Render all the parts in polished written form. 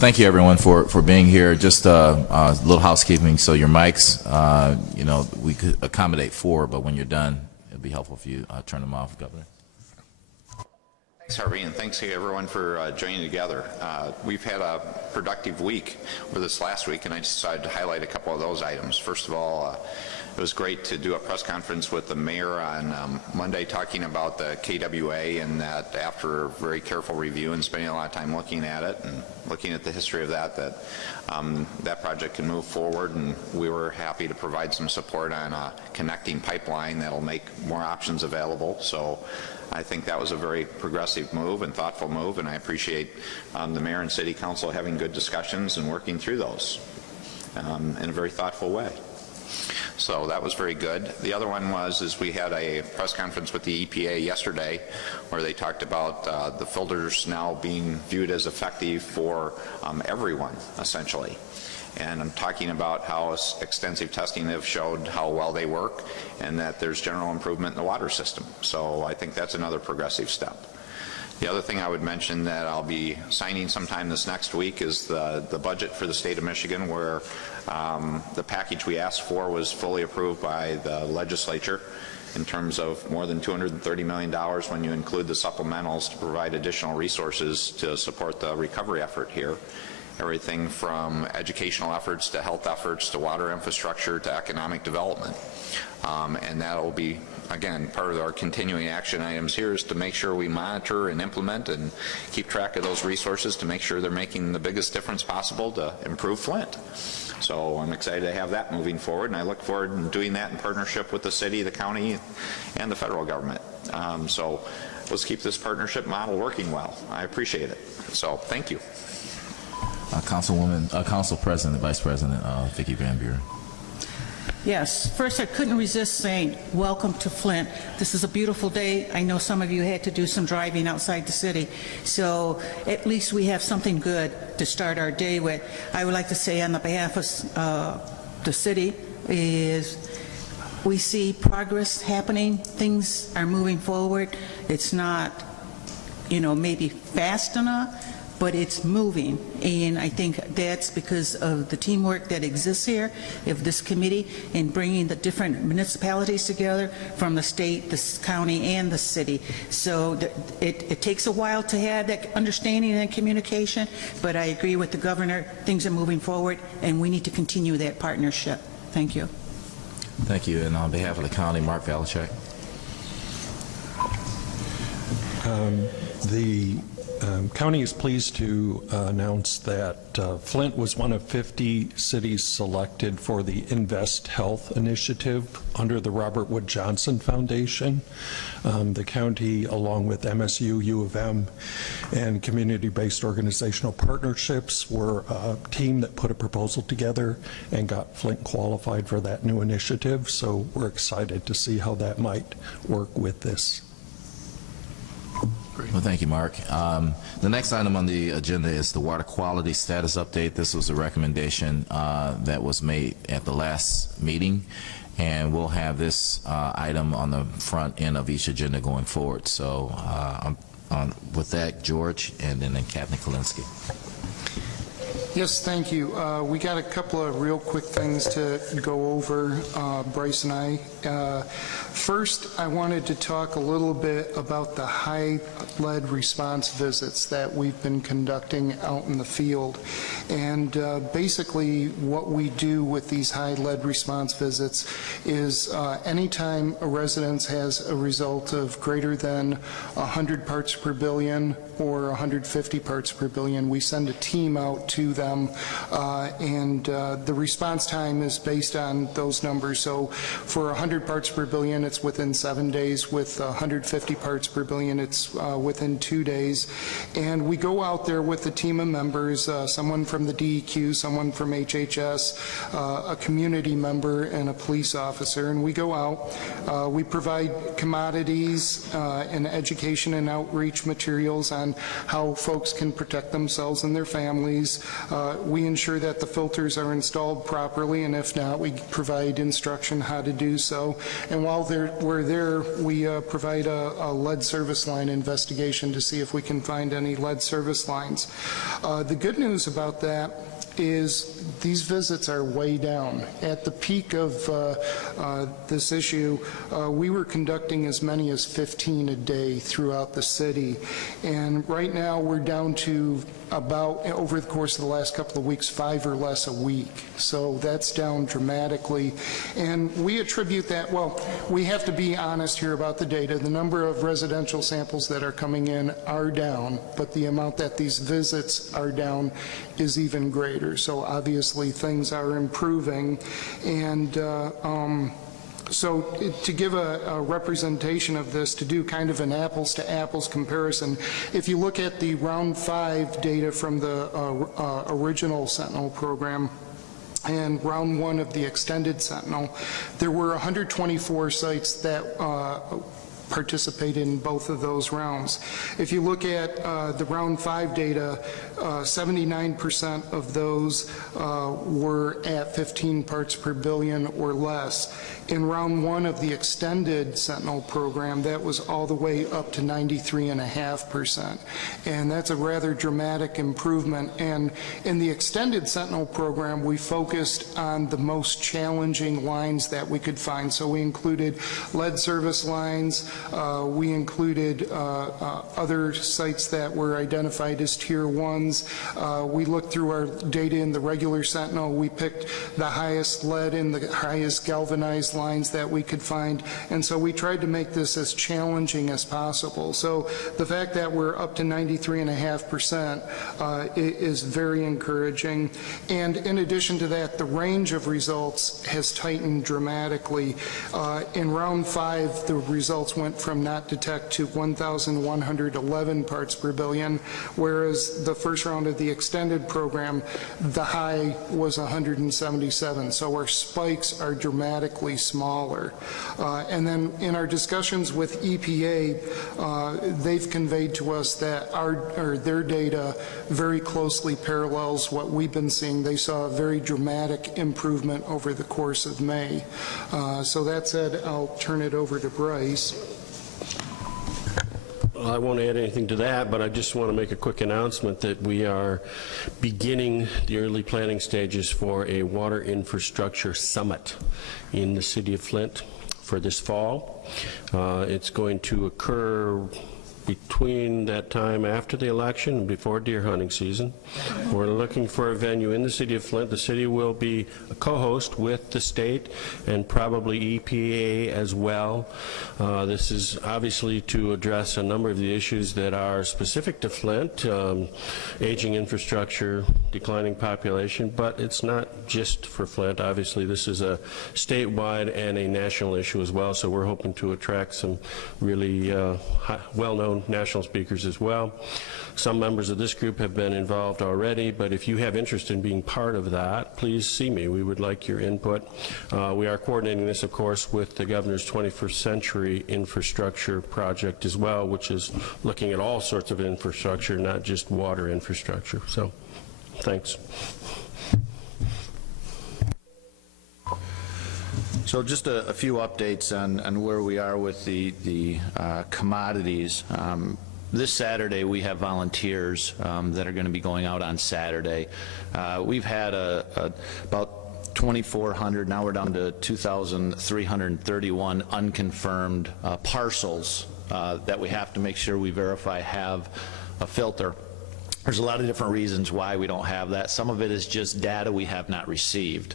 Thank you, everyone, for being here. Just a little housekeeping. So your mics, you know, we could accommodate 4, but when you're done, it'd be helpful if you turn them off, Governor. Thanks, Harvey, and thanks to everyone for joining together. We've had a productive week with this last week, and I just decided to highlight a couple of those items. First of all, it was great to do a press conference with the mayor on Monday talking about the KWA, and that after a very careful review and spending a lot of time looking at it and looking at the history of that that project can move forward, and we were happy to provide some support on a connecting pipeline that'll make more options available. So I think that was a very progressive move and thoughtful move, and I appreciate the mayor and city council having good discussions and working through those in a very thoughtful way. So that was very good. The other one is we had a press conference with the EPA yesterday where they talked about the filters now being viewed as effective for everyone, essentially. And I'm talking about how extensive testing have showed how well they work and that there's general improvement in the water system. So I think that's another progressive step. The other thing I would mention that I'll be signing sometime this next week is the budget for the state of Michigan, where the package we asked for was fully approved by the legislature in terms of more than $230 million when you include the supplementals to provide additional resources to support the recovery effort here. Everything from educational efforts to health efforts to water infrastructure to economic development. And that will be, again, part of our continuing action items here is to make sure we monitor and implement and keep track of those resources to make sure they're making the biggest difference possible to improve Flint. So I'm excited to have that moving forward, and I look forward to doing that in partnership with the city, the county, and the federal government. So let's keep this partnership model working well. I appreciate it. So thank you. Council President, Vice President Vicki Van Buren. Yes, first I couldn't resist saying welcome to Flint. This is a beautiful day. I know some of you had to do some driving outside the city, so at least we have something good to start our day with. I would like to say on the behalf of the city is we see progress happening. Things are moving forward. It's not, you know, maybe fast enough, but it's moving, and I think that's because of the teamwork that exists here of this committee in bringing the different municipalities together from the state, the county, and the city. So it takes a while to have that understanding and communication, but I agree with the governor. Things are moving forward, and we need to continue that partnership. Thank you. Thank you. And on behalf of the county, Mark Valachek. The county is pleased to announce that Flint was one of 50 cities selected for the Invest Health initiative under the Robert Wood Johnson Foundation. The county, along with MSU, U of M, and community-based organizational partnerships, were a team that put a proposal together and got Flint qualified for that new initiative. So we're excited to see how that might work with this. Well, thank you, Mark. The next item on the agenda is the water quality status update. This was a recommendation that was made at the last meeting, and we'll have this item on the front end of each agenda going forward. So with that, George, and then Kathleen Kalinsky. Yes, thank you. We got a couple of real quick things to go over, Bryce and I. First, I wanted to talk a little bit about the high lead response visits that we've been conducting out in the field. And basically what we do with these high lead response visits is anytime a residence has a result of greater than 100 parts per billion or 150 parts per billion, we send a team out to them, and the response time is based on those numbers. So for 100 parts per billion, it's within 7 days. With 150 parts per billion, it's within 2 days. And we go out there with a team of members, someone from the DEQ, someone from HHS, a community member, and a police officer. And we go out, we provide commodities and education and outreach materials on how folks can protect themselves and their families, We ensure that the filters are installed properly, and if not, we provide instruction how to do so. And while we're there, we provide a lead service line investigation to see if we can find any lead service lines. The good news about that is these visits are way down. At the peak of this issue, we were conducting as many as 15 a day throughout the city, and right now we're down to about, over the course of the last couple of weeks, 5 or less a week. So that's down dramatically, and we attribute that, well, we have to be honest here about the data. The number of residential samples that are coming in are down, but the amount that these visits are down is even greater. So obviously things are improving, and so to give a representation of this, to do kind of an apples-to-apples comparison, if you look at the round 5 data from the original Sentinel program and round 1 of the extended Sentinel, there were 124 sites that participated in both of those rounds. If you look at the round 5 data, 79% of those were at 15 parts per billion or less. In round 1 of the extended Sentinel program, that was all the way up to 93.5%. And that's a rather dramatic improvement. And in the extended Sentinel program, we focused on the most challenging lines that we could find. So we included lead service lines, we included other sites that were identified as tier 1s. We looked through our data in the regular Sentinel. We picked the highest lead and the highest galvanized lines that we could find, and so we tried to make this as challenging as possible. So the fact that we're up to 93.5% is very encouraging. And in addition to that, the range of results has tightened dramatically. In round 5, the results went from not detect to 1,111 parts per billion, whereas the first round of the extended program, the high was 177. So our spikes are dramatically smaller. And then in our discussions with EPA, they've conveyed to us that their data very closely parallels what we've been seeing. They saw a very dramatic improvement over the course of May. So that said, I'll turn it over to Bryce. I won't add anything to that, but I just want to make a quick announcement that we are beginning the early planning stages for a water infrastructure summit in the city of Flint for this fall. It's going to occur between that time after the election and before deer hunting season. We're looking for a venue in the city of Flint. The city will be a co-host with the state and probably EPA as well. This is obviously to address a number of the issues that are specific to Flint, aging infrastructure, declining population, but it's not just for Flint. Obviously this is a statewide and a national issue as well, so we're hoping to attract some really well-known national speakers as well. Some members of this group have been involved already, but if you have interest in being part of that, please see me. We would like your input. We are coordinating this, of course, with the governor's 21st Century Infrastructure Project as well, which is looking at all sorts of infrastructure, not just water infrastructure. So, thanks. So just a few updates on where we are with the commodities. This Saturday we have volunteers that are going to be going out on Saturday. We've had about 2,400, now we're down to 2,331 unconfirmed parcels that we have to make sure we verify have a filter. There's a lot of different reasons why we don't have that. Some of it is just data we have not received.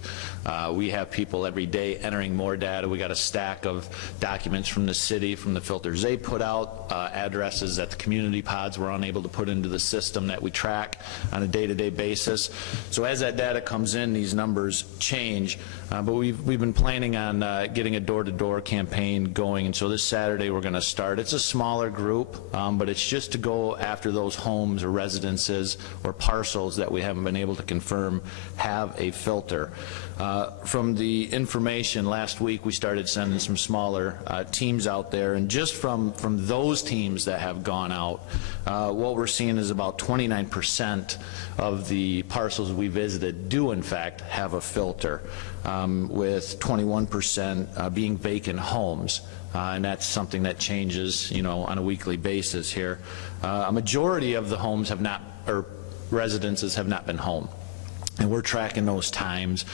We have people every day entering more data. We got a stack of documents from the city, from the filters they put out, addresses that the community pods were unable to put into the system that we track on a day-to-day basis. So as that data comes in, these numbers change. But we've been planning on getting a door-to-door campaign going, and so this Saturday we're going to start. It's a smaller group, but it's just to go after those homes or residents residences or parcels that we haven't been able to confirm have a filter. From the information last week, we started sending some smaller teams out there, and just from those teams that have gone out, what we're seeing is about 29% of the parcels we visited do in fact have a filter, with 21% being vacant homes. And that's something that changes, you know, on a weekly basis here. A majority of the homes have not, or residences have not been home. And we're tracking those times.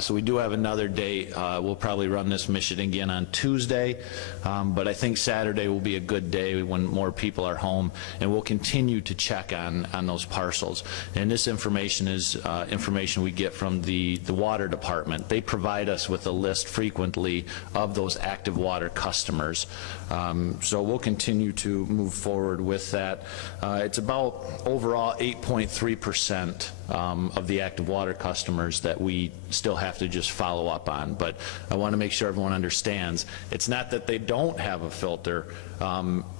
So we do have another day. We'll probably run this mission again on Tuesday, but I think Saturday will be a good day when more people are home, and we'll continue to check on those parcels. And this information is information we get from the water department. They provide us with a list frequently of those active water customers. So we'll continue to move forward with that. It's about overall 8.3% of the active water customers that we still have to just follow up on. But I want to make sure everyone understands, it's not that they don't have a filter,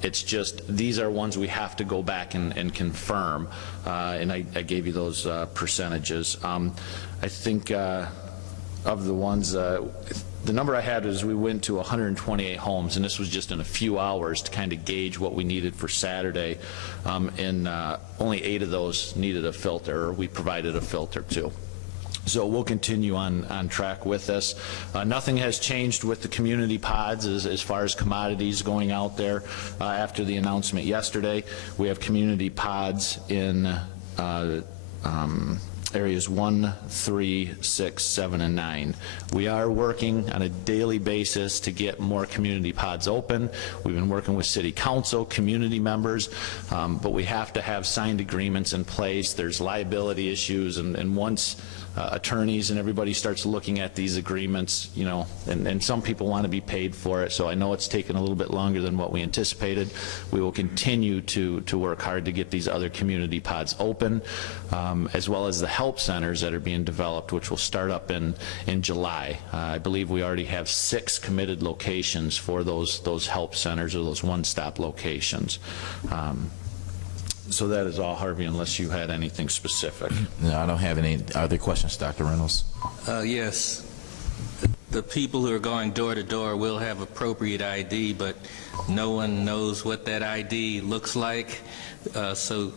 it's just these are ones we have to go back and confirm, and I gave you those percentages. I think of the ones, the number I had is we went to 128 homes, and this was just in a few hours to kind of gauge what we needed for Saturday, and only 8 of those needed a filter, or we provided a filter to. So we'll continue on track with this. Nothing has changed with the community pods as far as commodities going out there. After the announcement yesterday, we have community pods in areas 1, 3, 6, 7, and 9. We are working on a daily basis to get more community pods open. We've been working with city council, community members, but we have to have signed agreements in place. There's liability issues, and once attorneys and everybody starts looking at these agreements, you know, and some people want to be paid for it, so I know it's taken a little bit longer than what we anticipated. We will continue to work hard to get these other community pods open, as well as the help centers that are being developed, which will start up in July. I believe we already have 6 committed locations for those help centers, or those one-stop locations. So that is all, Harvey, unless you had anything specific. No, I don't have any other questions, Dr. Reynolds. Yes. The people who are going door to door will have appropriate ID, but no one knows what that ID looks like. So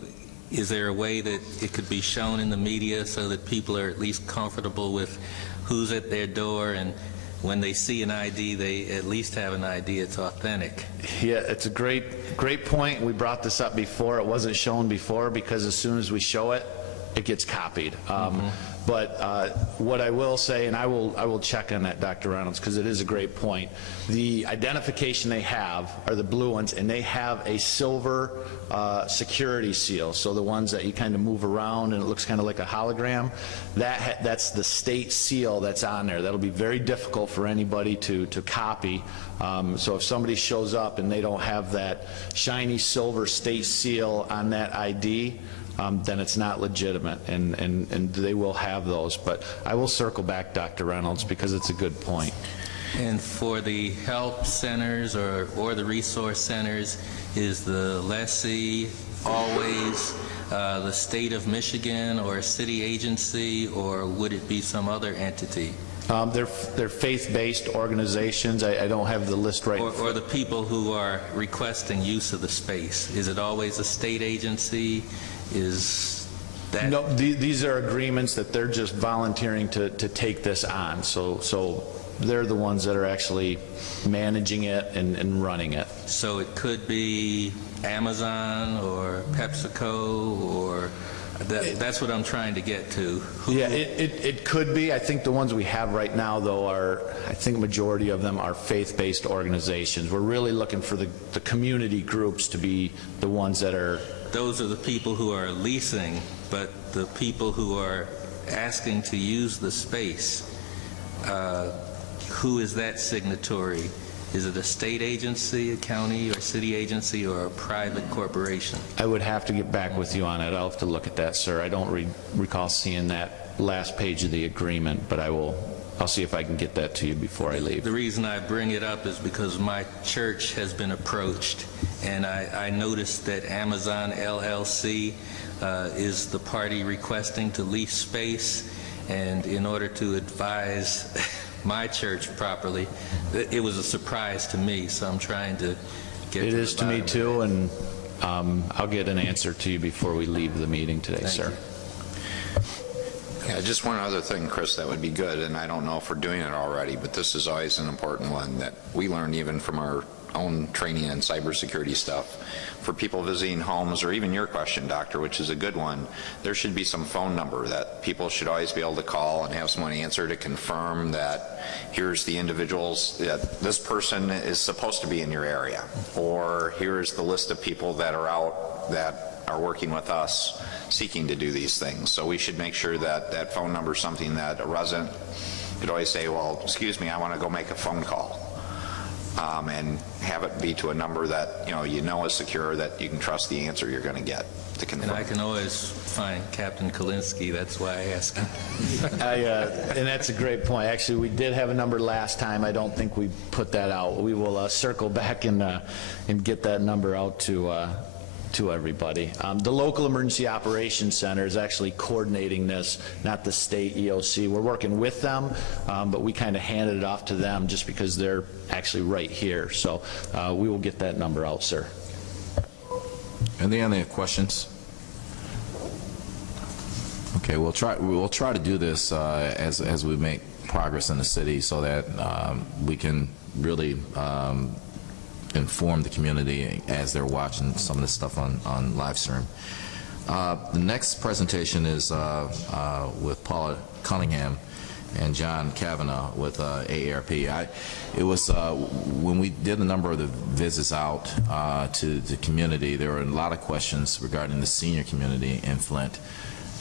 is there a way that it could be shown in the media so that people are at least comfortable with who's at their door, and when they see an ID, they at least have an ID it's authentic? Yeah, it's a great point. We brought this up before. It wasn't shown before because as soon as we show it, it gets copied. But what I will say, and I will check on that, Dr. Reynolds, because it is a great point. The identification they have are the blue ones, and they have a silver security seal. So the ones that you kind of move around and it looks kind of like a hologram, that's the state seal that's on there. That'll be very difficult for anybody to copy. So if somebody shows up and they don't have that shiny silver state seal on that ID, then it's not legitimate, and they will have those. But I will circle back, Dr. Reynolds, because it's a good point. And for the help centers or the resource centers, is the lessee always the state of Michigan or a city agency, or would it be some other entity? They're faith-based organizations. I don't have the list right. Or the people who are requesting use of the space. Is it always a state agency? Is that? No, these are agreements that they're just volunteering to take this on. So they're the ones that are actually managing it and running it. So it could be Amazon or PepsiCo, or that's what I'm trying to get to. Yeah, it could be. I think the ones we have right now, though, I think a majority of them are faith-based organizations. We're really looking for the community groups to be the ones that are. Those are the people who are leasing, but the people who are asking to use the space, who is that signatory? Is it a state agency, a county or city agency, or a private corporation? I would have to get back with you on it. I'll have to look at that, sir. I don't recall seeing that last page of the agreement, but I'll see if I can get that to you before I leave. The reason I bring it up is because my church has been approached, and I noticed that Amazon LLC is the party requesting to lease space? And in order to advise my church properly, it was a surprise to me, so I'm trying to get It to is the to me bottom of too, and I'll get an answer to you before we leave the meeting today, Thank sir. Yeah, just one other thing, Chris, that would be good, and I don't know if we're doing it already, but this is always an important one that we learned even from our own training and cybersecurity stuff. For people visiting homes, or even your question, Doctor, which is a good one, there should be some phone number that people should always be able to call and have someone answer to confirm that here's the individuals, that this person is supposed to be in your area, or here's the list of people that are out that are working with us seeking to do these things. So we should make sure that that phone number is something that a resident could always say, well, excuse me, I want to go make a phone call. And have it be to a number that you know is secure, that you can trust the answer you're going to get to confirm. And I can always find Captain Kalinsky, that's why I asked him. And that's a great point. Actually, we did have a number last time. I don't think we put that out. We will circle back and get that number out to everybody. The local emergency operations center is actually coordinating this, not the state EOC. We're working with them, but we kind of handed it off to them just because they're actually right here. So we will get that number out, sir. Any other questions? Okay, we'll try to do this as we make progress in the city, so that we can really inform the community as they're watching some of this stuff on live stream. The next presentation is with Paula Cunningham and John Kavanaugh with AARP. It was when we did a number of the visits out to the community, there were a lot of questions regarding the senior community in Flint,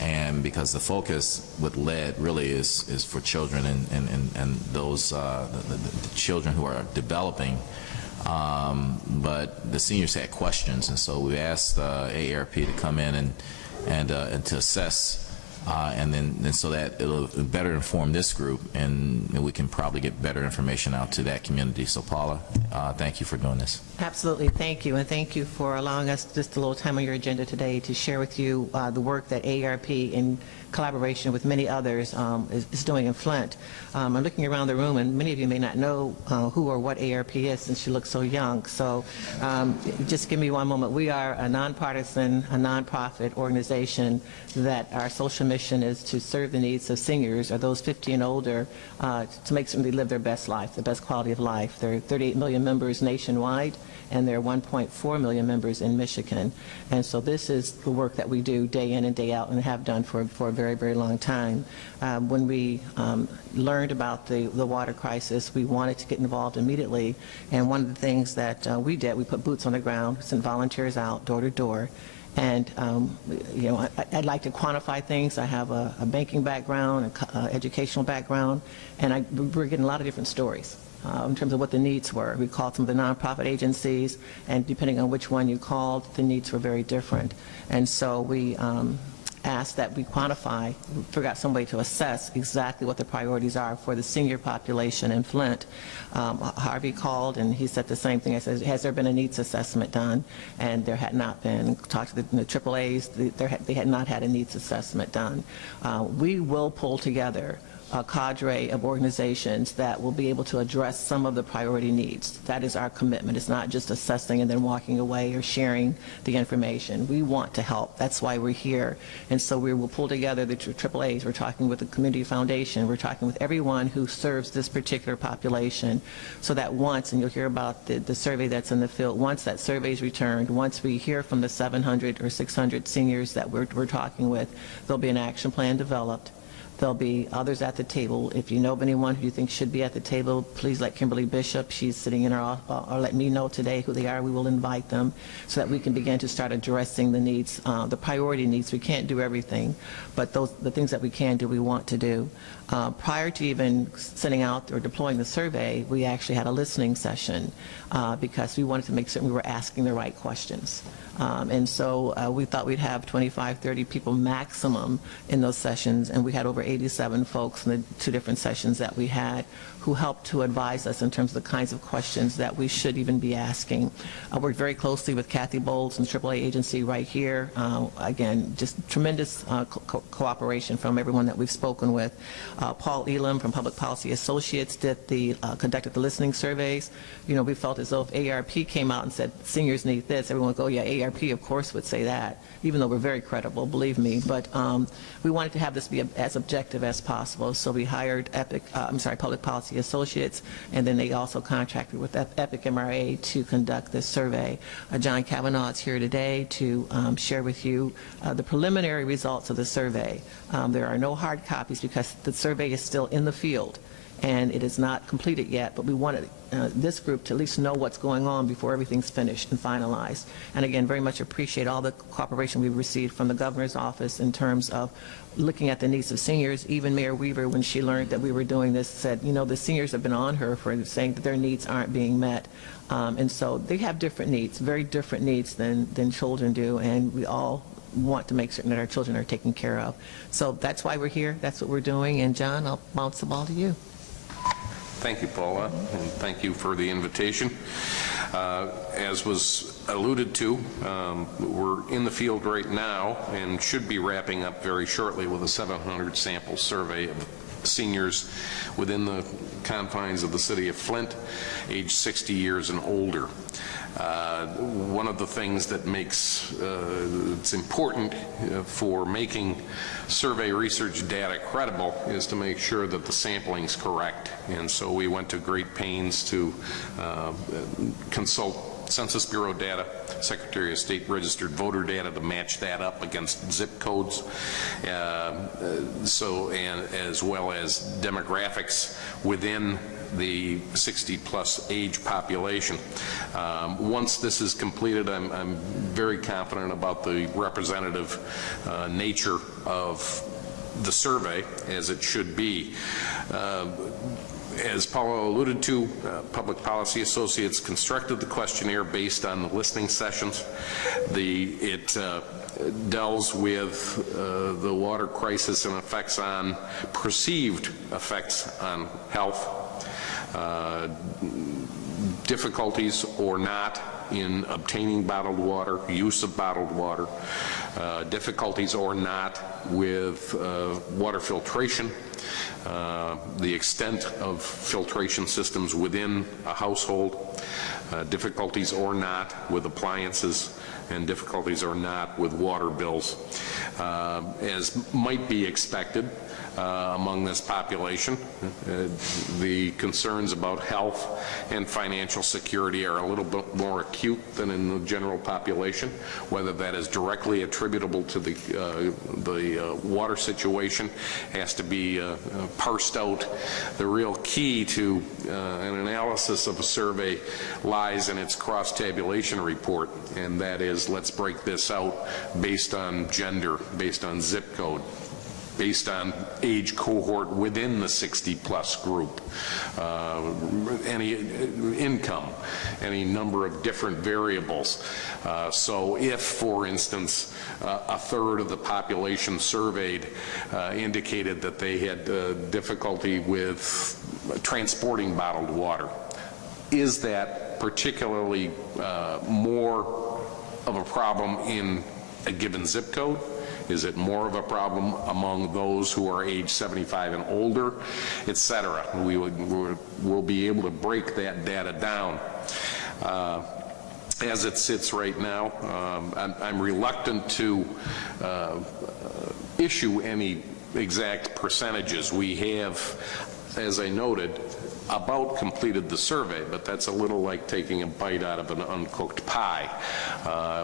and because the focus with lead really is for children and those the children who are developing. But the seniors had questions, and so we asked AARP to come in and to assess, and then so that it'll better inform this group, and we can probably get better information out to that community. So Paula, thank you for doing this. Absolutely, thank you, and thank you for allowing us just a little time on your agenda today to share with you the work that AARP in collaboration with many others is doing in Flint. I'm looking around the room, and many of you may not know who or what AARP is since you look so young. So just give me one moment. We are a nonpartisan, a nonprofit organization that our social mission is to serve the needs of seniors, or those 50 and older, to make certain they live their best life, the best quality of life. There are 38 million members nationwide, and there are 1.4 million members in Michigan. And so this is the work that we do day in and day out, and have done for a very, very long time. When we learned about the water crisis, we wanted to get involved immediately, and one of the things that we did, we put boots on the ground, sent volunteers out door to door. And, I'd like to quantify things. I have a banking background, an educational background, and we're getting a lot of different stories in terms of what the needs were. We called some of the nonprofit agencies, and depending on which one you called, the needs were very different. And so we asked that we quantify, figure out some way to assess exactly what the priorities are for the senior population in Flint. Harvey called, and he said the same thing. I said, has there been a needs assessment done? And there had not been. Talked to the AAAs, they had not had a needs assessment done. We will pull together a cadre of organizations that will be able to address some of the priority needs. That is our commitment. It's not just assessing and then walking away or sharing the information. We want to help. That's why we're here. And so we will pull together the AAAs. We're talking with the Community Foundation. We're talking with everyone who serves this particular population, so that once, and you'll hear about the survey that's in the field, once that survey is returned, once we hear from the 700 or 600 seniors that we're talking with, there'll be an action plan developed. There'll be others at the table. If you know of anyone who you think should be at the table, please let Kimberly Bishop, she's sitting in our office, or let me know today who they are. We will invite them so that we can begin to start addressing the needs, the priority needs. We can't do everything, but the things that we can do, we want to do. Prior to even sending out or deploying the survey, we actually had a listening session because we wanted to make certain we were asking the right questions. And so we thought we'd have 25, 30 people maximum in those sessions, and we had over 87 folks in the 2 different sessions that we had who helped to advise us in terms of the kinds of questions that we should even be asking. I worked very closely with Kathy Bowles and the AAA agency right here. Again, just tremendous cooperation from everyone that we've spoken with. Paul Elam from Public Policy Associates conducted the listening surveys. You know, we felt as though if AARP came out and said seniors need this, everyone would go, yeah, AARP of course would say that, even though we're very credible, believe me. But we wanted to have this be as objective as possible, so we hired Public Policy Associates, and then they also contracted with Epic MRA to conduct this survey. John Kavanaugh is here today to share with you the preliminary results of the survey. There are no hard copies because the survey is still in the field and it is not completed yet, but we wanted this group to at least know what's going on before everything's finished and finalized. And again, very much appreciate all the cooperation we've received from the governor's office in terms of looking at the needs of seniors. Even Mayor Weaver, when she learned that we were doing this, said, you know, the seniors have been on her for saying that their needs aren't being met. And so they have different needs, very different needs than children do, and we all want to make certain that our children are taken care of. So that's why we're here, that's what we're doing, and John, I'll bounce the ball to you. Thank you, Paula, and thank you for the invitation. As was alluded to, we're in the field right now and should be wrapping up very shortly with a 700 sample survey of seniors within the confines of the city of Flint, age 60 years and older. One of the things that makes it's important for making survey research data credible is to make sure that the sampling is correct. And so we went to great pains to consult Census Bureau data, Secretary of State registered voter data to match that up against zip codes, and as well as demographics within the 60-plus age population. Once this is completed, I'm very confident about the representative nature of the survey, as it should be. As Paula alluded to, Public Policy Associates constructed the questionnaire based on the listening sessions. It deals with the water crisis and perceived effects on health, difficulties or not in obtaining bottled water, use of bottled water, difficulties or not with water filtration, the extent of filtration systems within a household, difficulties or not with appliances, and difficulties or not with water bills. As might be expected among this population, the concerns about health and financial security are a little bit more acute than in the general population. Whether that is directly attributable to the water situation has to be parsed out. The real key to an analysis of a survey lies in its cross-tabulation report, and that is, let's break this out based on gender, based on zip code, based on age cohort within the 60-plus group, any income, any number of different variables. So if, for instance, a third of the population surveyed indicated that they had difficulty with transporting bottled water, is that particularly more of a problem in a given zip code? Is it more of a problem among those who are age 75 and older, et cetera? We'll be able to break that data down. As it sits right now, I'm reluctant to issue any exact percentages. We have, as I noted, about completed the survey, but that's a little like taking a bite out of an uncooked pie.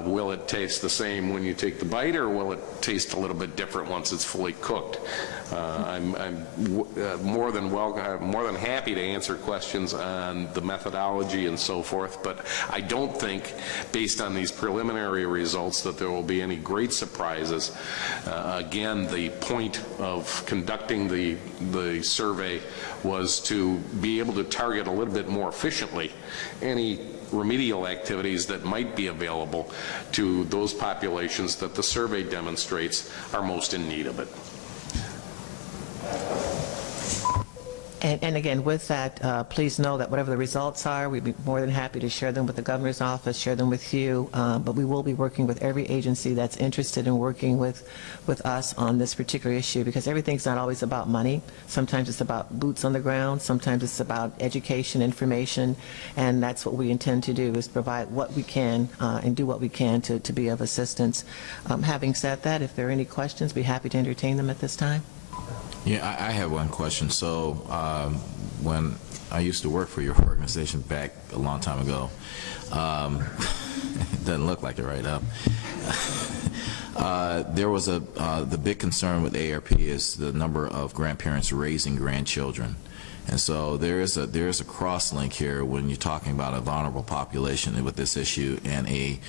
Will it taste the same when you take the bite, or will it taste a little bit different once it's fully cooked? I'm more than happy to answer questions on the methodology and so forth, but I don't think, based on these preliminary results, that there will be any great surprises. Again, the point of conducting the survey was to be able to target a little bit more efficiently any remedial activities that might be available to those populations that the survey demonstrates are most in need of it. And again, with that, please know that whatever the results are, we'd be more than happy to share them with the governor's office, share them with you, but we will be working with every agency that's interested in working with us on this particular issue, because everything's not always about money. Sometimes it's about boots on the ground, sometimes it's about education, information, and that's what we intend to do, is provide what we can and do what we can to be of assistance. Having said that, if there are any questions, be happy to entertain them at this time. Yeah, I have one question. So when I used to work for your organization back a long time ago, it doesn't look like it right now. There was the big concern with ARP is the number of grandparents raising grandchildren. And so there is a cross-link here when you're talking about a vulnerable population with this issue and a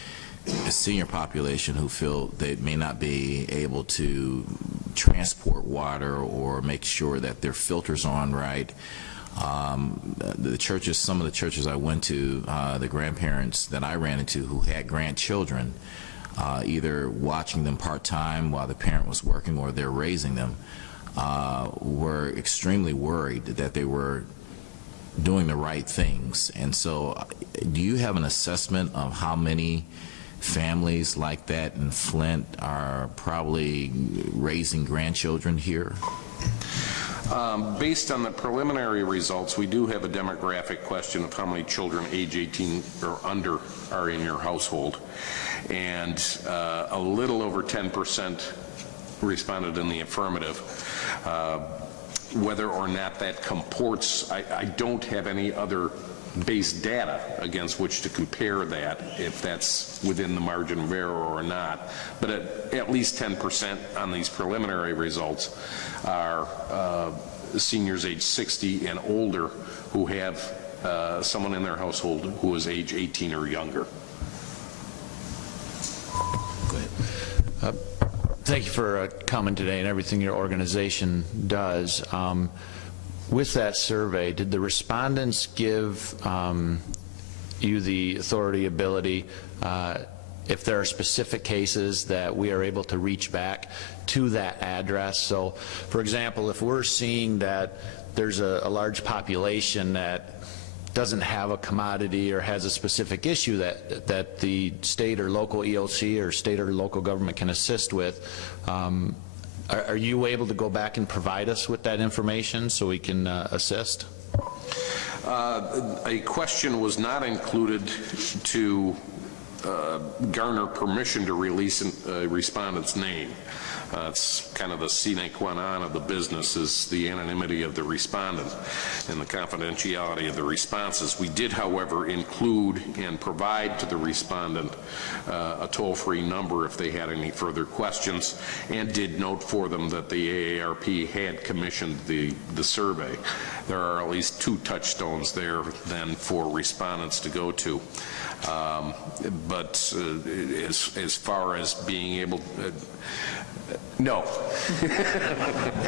senior population who feel they may not be able to transport water or make sure that their filters are on right. The churches, some of the churches I went to, the grandparents that I ran into who had grandchildren, either watching them part-time while the parent was working or they're raising them, were extremely worried that they were doing the right things. And so do you have an assessment of how many families like that in Flint are probably raising grandchildren here? Based on the preliminary results, we do have a demographic question of how many children age 18 or under are in your household, and a little over 10% responded in the affirmative. Whether or not that comports, I don't have any other base data against which to compare that, if that's within the margin of error or not. But at least 10% on these preliminary results are seniors age 60 and older who have someone in their household who is age 18 or younger. Go ahead. Thank you for coming today and everything your organization does. With that survey, did the respondents give you the ability, if there are specific cases that we are able to reach back to that address? So, for example, if we're seeing that there's a large population that doesn't have a commodity or has a specific issue that the state or local EOC or state or local government can assist with, are you able to go back and provide us with that information so we can assist? A question was not included to garner permission to release a respondent's name. It's kind of the sine qua non of the business, is the anonymity of the respondent and the confidentiality of the responses. We did, however, include and provide to the respondent a toll-free number if they had any further questions, and did note for them that the AARP had commissioned the survey. There are at least 2 touchstones there then for respondents to go to. But as far as being able no.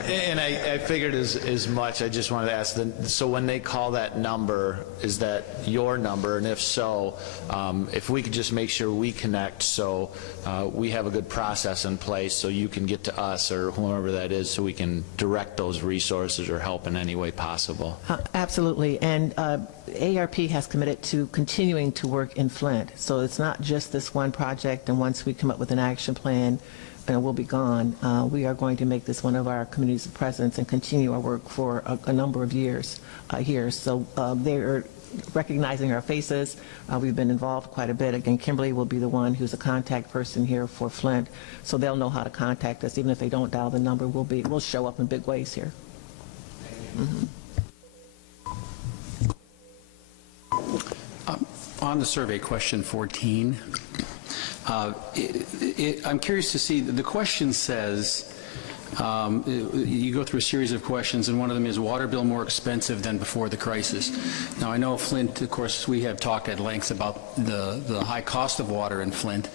And I figured as much. I just wanted to ask them, so when they call that number, is that your number? And if so, if we could just make sure we connect so we have a good process in place so you can get to us or whoever that is so we can direct those resources or help in any way possible. Absolutely. And ARP has committed to continuing to work in Flint. So it's not just this one project, and once we come up with an action plan, we'll be gone. We are going to make this one of our communities of presence and continue our work for a number of years here. So they're recognizing our faces. We've been involved quite a bit. Again, Kimberly will be the one who's a contact person here for Flint, so they'll know how to contact us. Even if they don't dial the number, we'll show up in big ways here. On the survey, question 14, I'm curious to see, the question says, you go through a series of questions, and one of them is water bill more expensive than before the crisis. Now, I know Flint, of course, we have talked at length about the high cost of water in Flint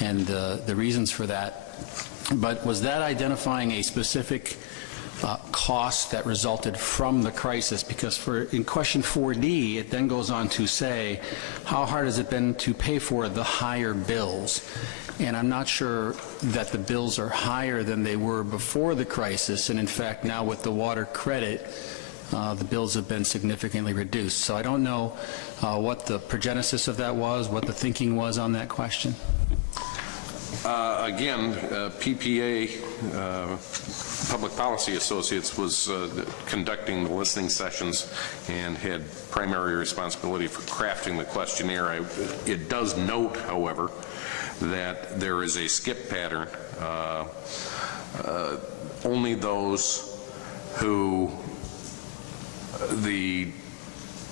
and the reasons for that, but was that identifying a specific costs that resulted from the crisis, because in question 4D, it then goes on to say, how hard has it been to pay for the higher bills? And I'm not sure that the bills are higher than they were before the crisis, and in fact, now with the water credit, the bills have been significantly reduced. So I don't know what the progenesis of that was, what the thinking was on that question. Again, PPA, Public Policy Associates, was conducting the listening sessions and had primary responsibility for crafting the questionnaire. It does note, however, that there is a skip pattern. Only those who, the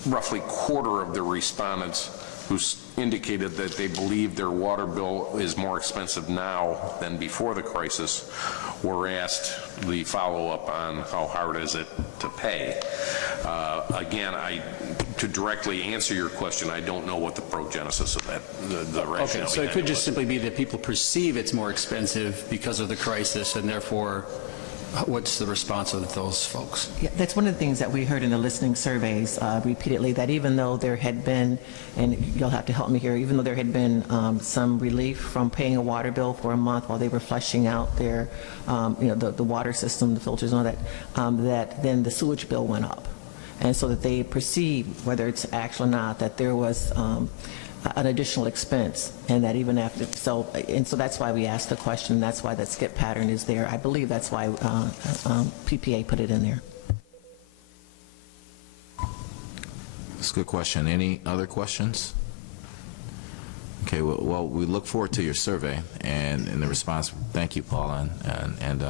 roughly quarter of the respondents who indicated that they believe their water bill is more expensive now than before the crisis, were asked the follow-up on how hard is it to pay. Again, to directly answer your question, I don't know what the progenesis of that, the rationale. Okay, so it could just simply be that people perceive it's more expensive because of the crisis, and therefore, what's the response of those folks? Yeah, that's one of the things that we heard in the listening surveys repeatedly, that even though there had been, and you'll have to help me here, even though there had been some relief from paying a water bill for a month while they were flushing out their, the water system, the filters and all that, that then the sewage bill went up. And so that they perceive, whether it's actual or not, that there was an additional expense, and that even after, so that's why we asked the question, that's why that skip pattern is there. I believe that's why PPA put it in there. That's a good question. Any other questions? Okay, well, we look forward to your survey and the response. Thank you, Paula, and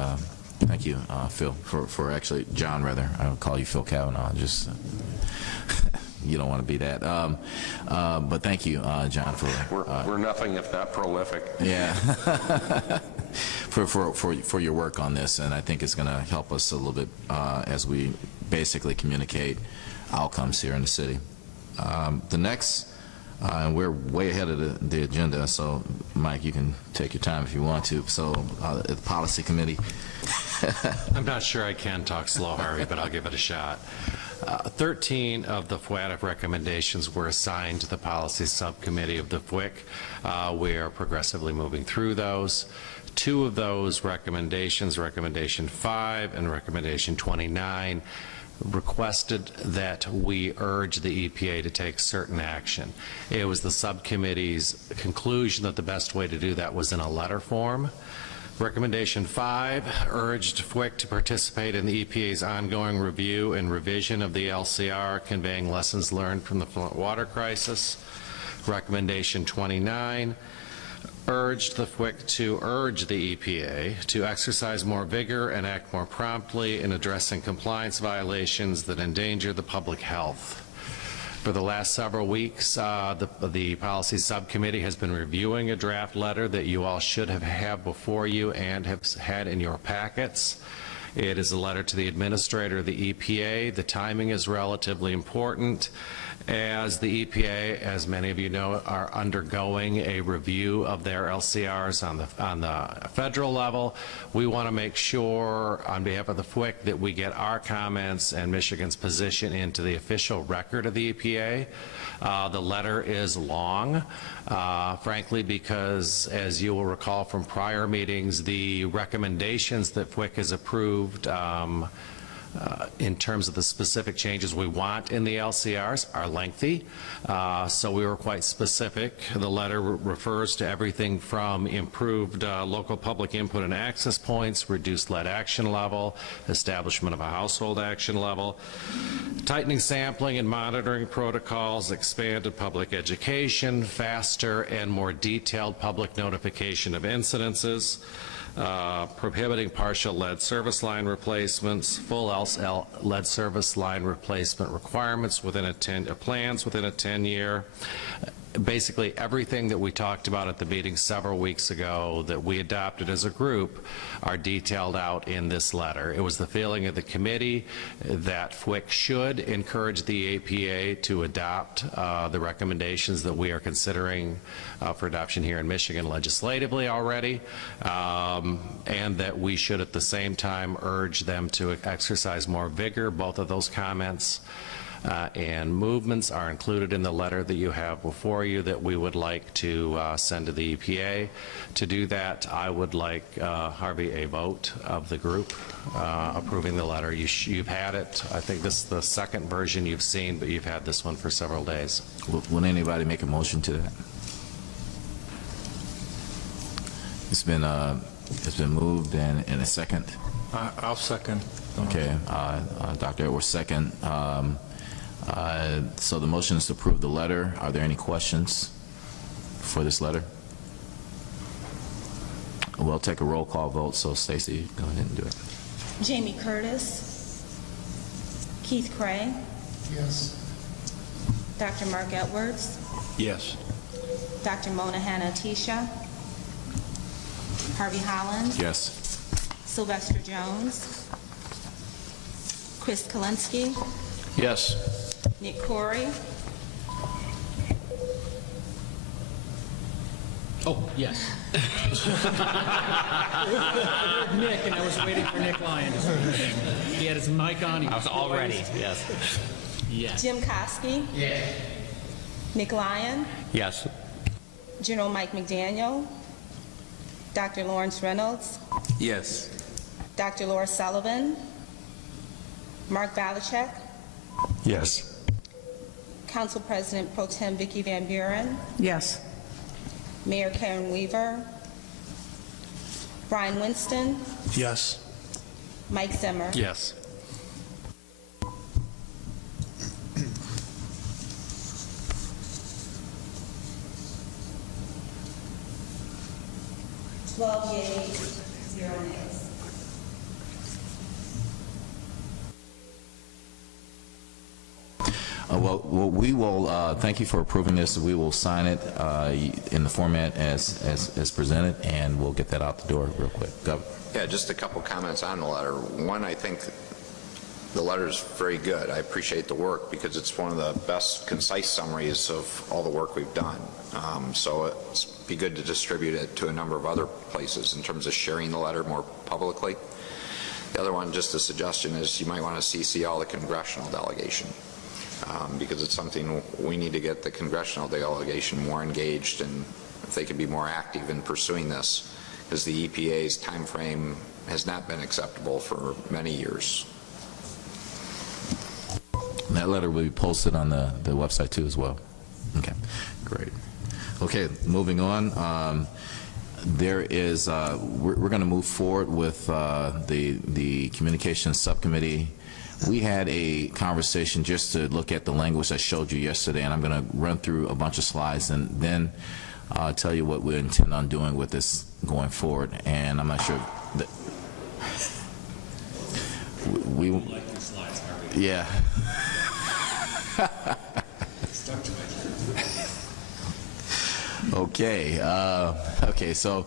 thank you, Phil, for actually, John, rather. I'll call you Phil Kavanaugh, just... You don't want to be that. But thank you, John, for... We're nothing if not prolific. Yeah. for your work on this, and I think it's going to help us a little bit as we basically communicate outcomes here in the city. The next, and we're way ahead of the agenda, so Mike, you can take your time if you want to. So the Policy Committee. I'm not sure I can talk slow, Harvey, but I'll give it a shot. 13 of the FWICC recommendations were assigned to the Policy Subcommittee of the FWICC. We are progressively moving through those. 2 of those recommendations, Recommendation 5 and Recommendation 29, requested that we urge the EPA to take certain action. It was the subcommittee's conclusion that the best way to do that was in a letter form. Recommendation 5 urged FWICC to participate in the EPA's ongoing review and revision of the LCR, conveying lessons learned from the Flint water crisis. Recommendation 29 urged the FWICC to urge the EPA to exercise more vigor and act more promptly in addressing compliance violations that endanger the public health. For the last several weeks, the Policy Subcommittee has been reviewing a draft letter that you all should have had before you and have had in your packets. It is a letter to the Administrator of the EPA. The timing is relatively important, as the EPA, as many of you know, are undergoing a review of their LCRs on the federal level. We want to make sure, on behalf of the FWICC, that we get our comments and Michigan's position into the official record of the EPA. The letter is long, frankly, because, as you will recall from prior meetings, the recommendations that FWICC has approved in terms of the specific changes we want in the LCRs are lengthy, so we were quite specific. The letter refers to everything from improved local public input and access points, reduced lead action level, establishment of a household action level, tightening sampling and monitoring protocols, expanded public education, faster and more detailed public notification of incidences, prohibiting partial lead service line replacements, full lead service line replacement requirements within plans within a 10-year, basically everything that we talked about at the meeting several weeks ago that we adopted as a group are detailed out in this letter. It was the feeling of the committee that FWICC should encourage the APA to adopt the recommendations that we are considering for adoption here in Michigan legislatively already, and that we should at the same time urge them to exercise more vigor. Both of those comments and movements are included in the letter that you have before you that we would like to send to the EPA. To do that, I would like, Harvey, a vote of the group approving the letter. You've had it. I think this is the second version you've seen, but you've had this one for several days. Will anybody make a motion to that? It's been moved and a second. I'll second. Okay, Dr. Edwards, second. So the motion is to approve the letter. Are there any questions for this letter? We'll take a roll call vote, so Stacy, go ahead and do it. Jamie Curtis. Keith Cray. Yes. Dr. Mark Edwards. Yes. Dr. Mona Hanna-Attisha. Harvey Holland. Yes. Sylvester Jones. Chris Kalinsky. Yes. Nick Corey. Oh, yes. Nick, and I was waiting for Nick Lyon to say anything. He had his mic on. I was all ready, yes. Yes. Jim Koski. Yeah. Nick Lyon. Yes. General Mike McDaniel. Dr. Lawrence Reynolds. Yes. Dr. Laura Sullivan. Mark Balachek. Yes. Council President Pro Tem Vicky Van Buren. Yes. Mayor Karen Weaver. Brian Winston. Yes. Mike Zimmer. Yes. Twelve yeas, 0 nays. Well, we will, thank you for approving this. We will sign it in the format as presented, and we'll get that out the door real quick. Go. Yeah, just a couple comments on the letter. One, I think the letter is very good. I appreciate the work because it's one of the best concise summaries of all the work we've done. So it'd be good to distribute it to a number of other places in terms of sharing the letter more publicly. The other one, just a suggestion, is you might want to CC all the congressional delegation. Because it's something we need to get the congressional delegation more engaged, and if they could be more active in pursuing this, because the EPA's time frame has not been acceptable for many years. And that letter will be posted on the website too as well. Okay, great. Okay, moving on. There is, we're going to move forward with the Communications Subcommittee. We had a conversation just to look at the language I showed you yesterday, and I'm going to run through a bunch of slides and then tell you what we intend on doing with this going forward. And I'm not sure that we like the slides, Harvey. Yeah. Okay. Okay. So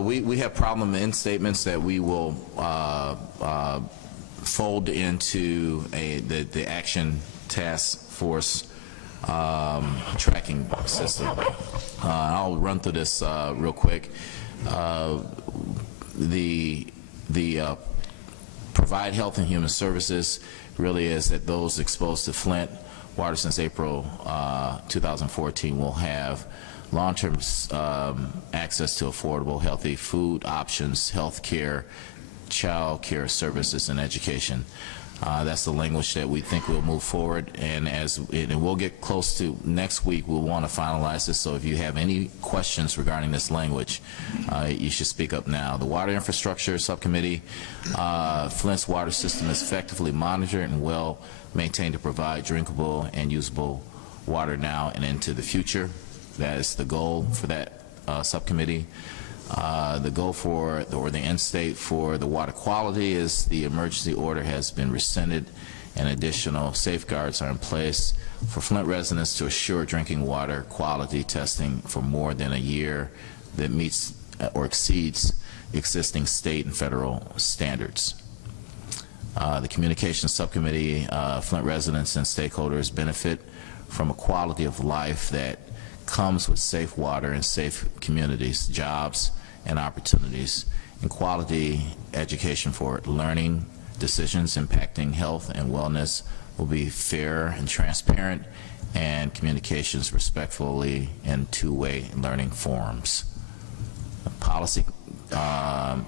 we have problem end statements that we will fold into the action task force tracking system. I'll run through this real quick. The provide health and human services really is that those exposed to Flint water since April 2014 will have long-term access to affordable, healthy food options, health care, child care services, and education. That's the language that we think will move forward, and we'll get close to next week. We'll want to finalize this, so if you have any questions regarding this language, you should speak up now. The Water Infrastructure Subcommittee, Flint's water system is effectively monitored and well maintained to provide drinkable and usable water now and into the future. That is the goal for that subcommittee. The goal for, or the end state for the water quality is the emergency order has been rescinded and additional safeguards are in place. for Flint residents to assure drinking water quality testing for more than a year that meets or exceeds existing state and federal standards. The Communications Subcommittee, Flint residents and stakeholders benefit from a quality of life that comes with safe water and safe communities, jobs and opportunities, and quality education for learning. Decisions impacting health and wellness will be fair and transparent, and communications respectfully in two-way learning forums. The Policy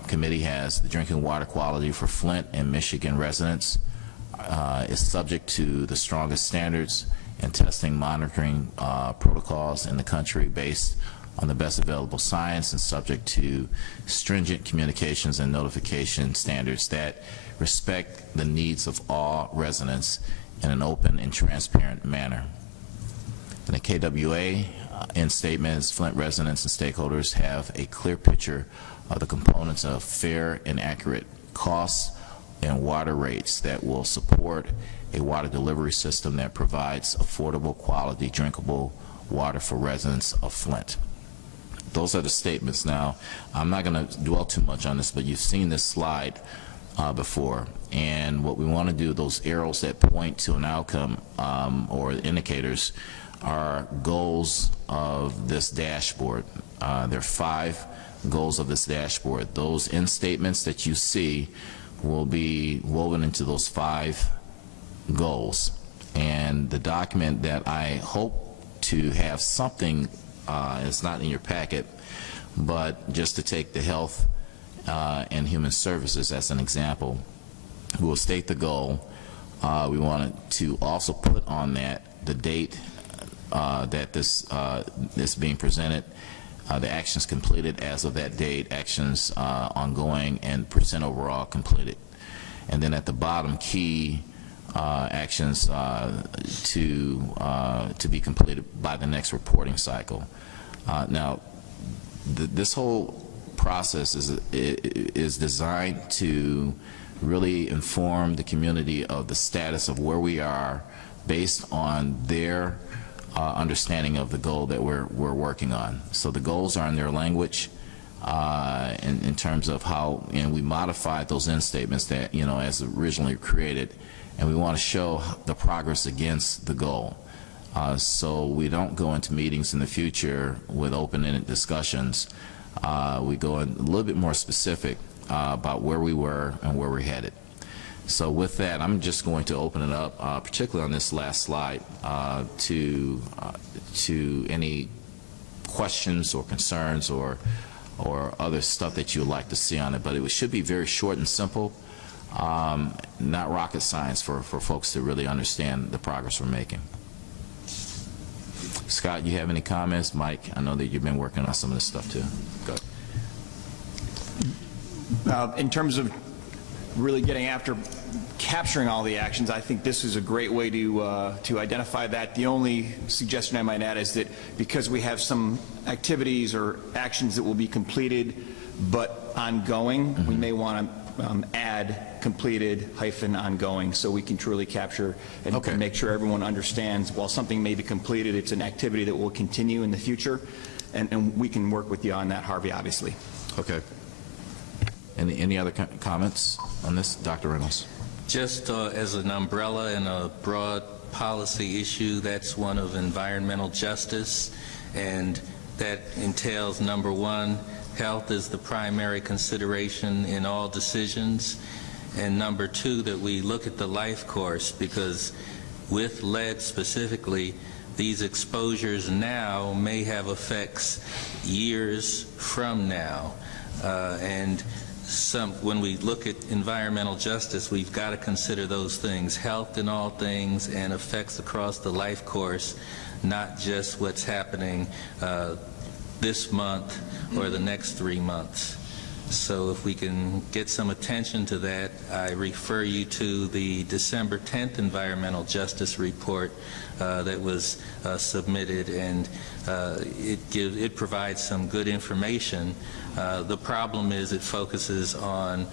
Committee has the drinking water quality for Flint and Michigan residents is subject to the strongest standards and testing monitoring protocols in the country based on the best available science and subject to stringent communications and notification standards that respect the needs of all residents in an open and transparent manner. In the KWA, in statements, Flint residents and stakeholders have a clear picture of the components of fair and accurate costs and water rates that will support a water delivery system that provides affordable, quality, drinkable water for residents of Flint. Those are the statements. Now, I'm not going to dwell too much on this, but you've seen this slide before, and what we want to do, those arrows that point to an outcome or indicators, are goals of this dashboard. There are 5 goals of this dashboard. Those end statements that you see will be woven into those 5 goals, and the document that I hope to have something, it's not in your packet, but just to take the health and human services as an example, we will state the goal. We wanted to also put on that the date that this is being presented, the actions completed as of that date, actions ongoing, and % overall completed. And then at the bottom, key actions to be completed by the next reporting cycle. Now, this whole process is designed to really inform the community of the status of where we are based on their understanding of the goal that we're working on. So the goals are in their language in terms of how, and we modified those end statements that, you know, as originally created, and we want to show the progress against the goal. So we don't go into meetings in the future with open-ended discussions. We go in a little bit more specific about where we were and where we're headed. So with that, I'm just going to open it up, particularly on this last slide, to any questions or concerns or other stuff that you would like to see on it. But it should be very short and simple, not rocket science for folks to really understand the progress we're making. Scott, you have any comments? Mike, I know that you've been working on some of this stuff too. Go ahead. In terms of really getting after capturing all the actions, I think this is a great way to identify that. The only suggestion I might add is that because we have some activities or actions that will be completed but ongoing, we may want to add completed - ongoing, so we can truly capture and make sure everyone understands while something may be completed, it's an activity that will continue in the future, and we can work with you on that, Harvey, obviously. Okay. Any other comments on this, Dr. Reynolds? Just as an umbrella and a broad policy issue, that's one of environmental justice, and that entails, number 1, health is the primary consideration in all decisions, and number 2, that we look at the life course, because with lead specifically, these exposures now may have effects years from now, and when we look at environmental justice, we've got to consider those things, health in all things and effects across the life course, not just what's happening this month or the next 3 months. So if we can get some attention to that, I refer you to the December 10th Environmental Justice Report that was submitted, and it provides some good information. The problem is it focuses on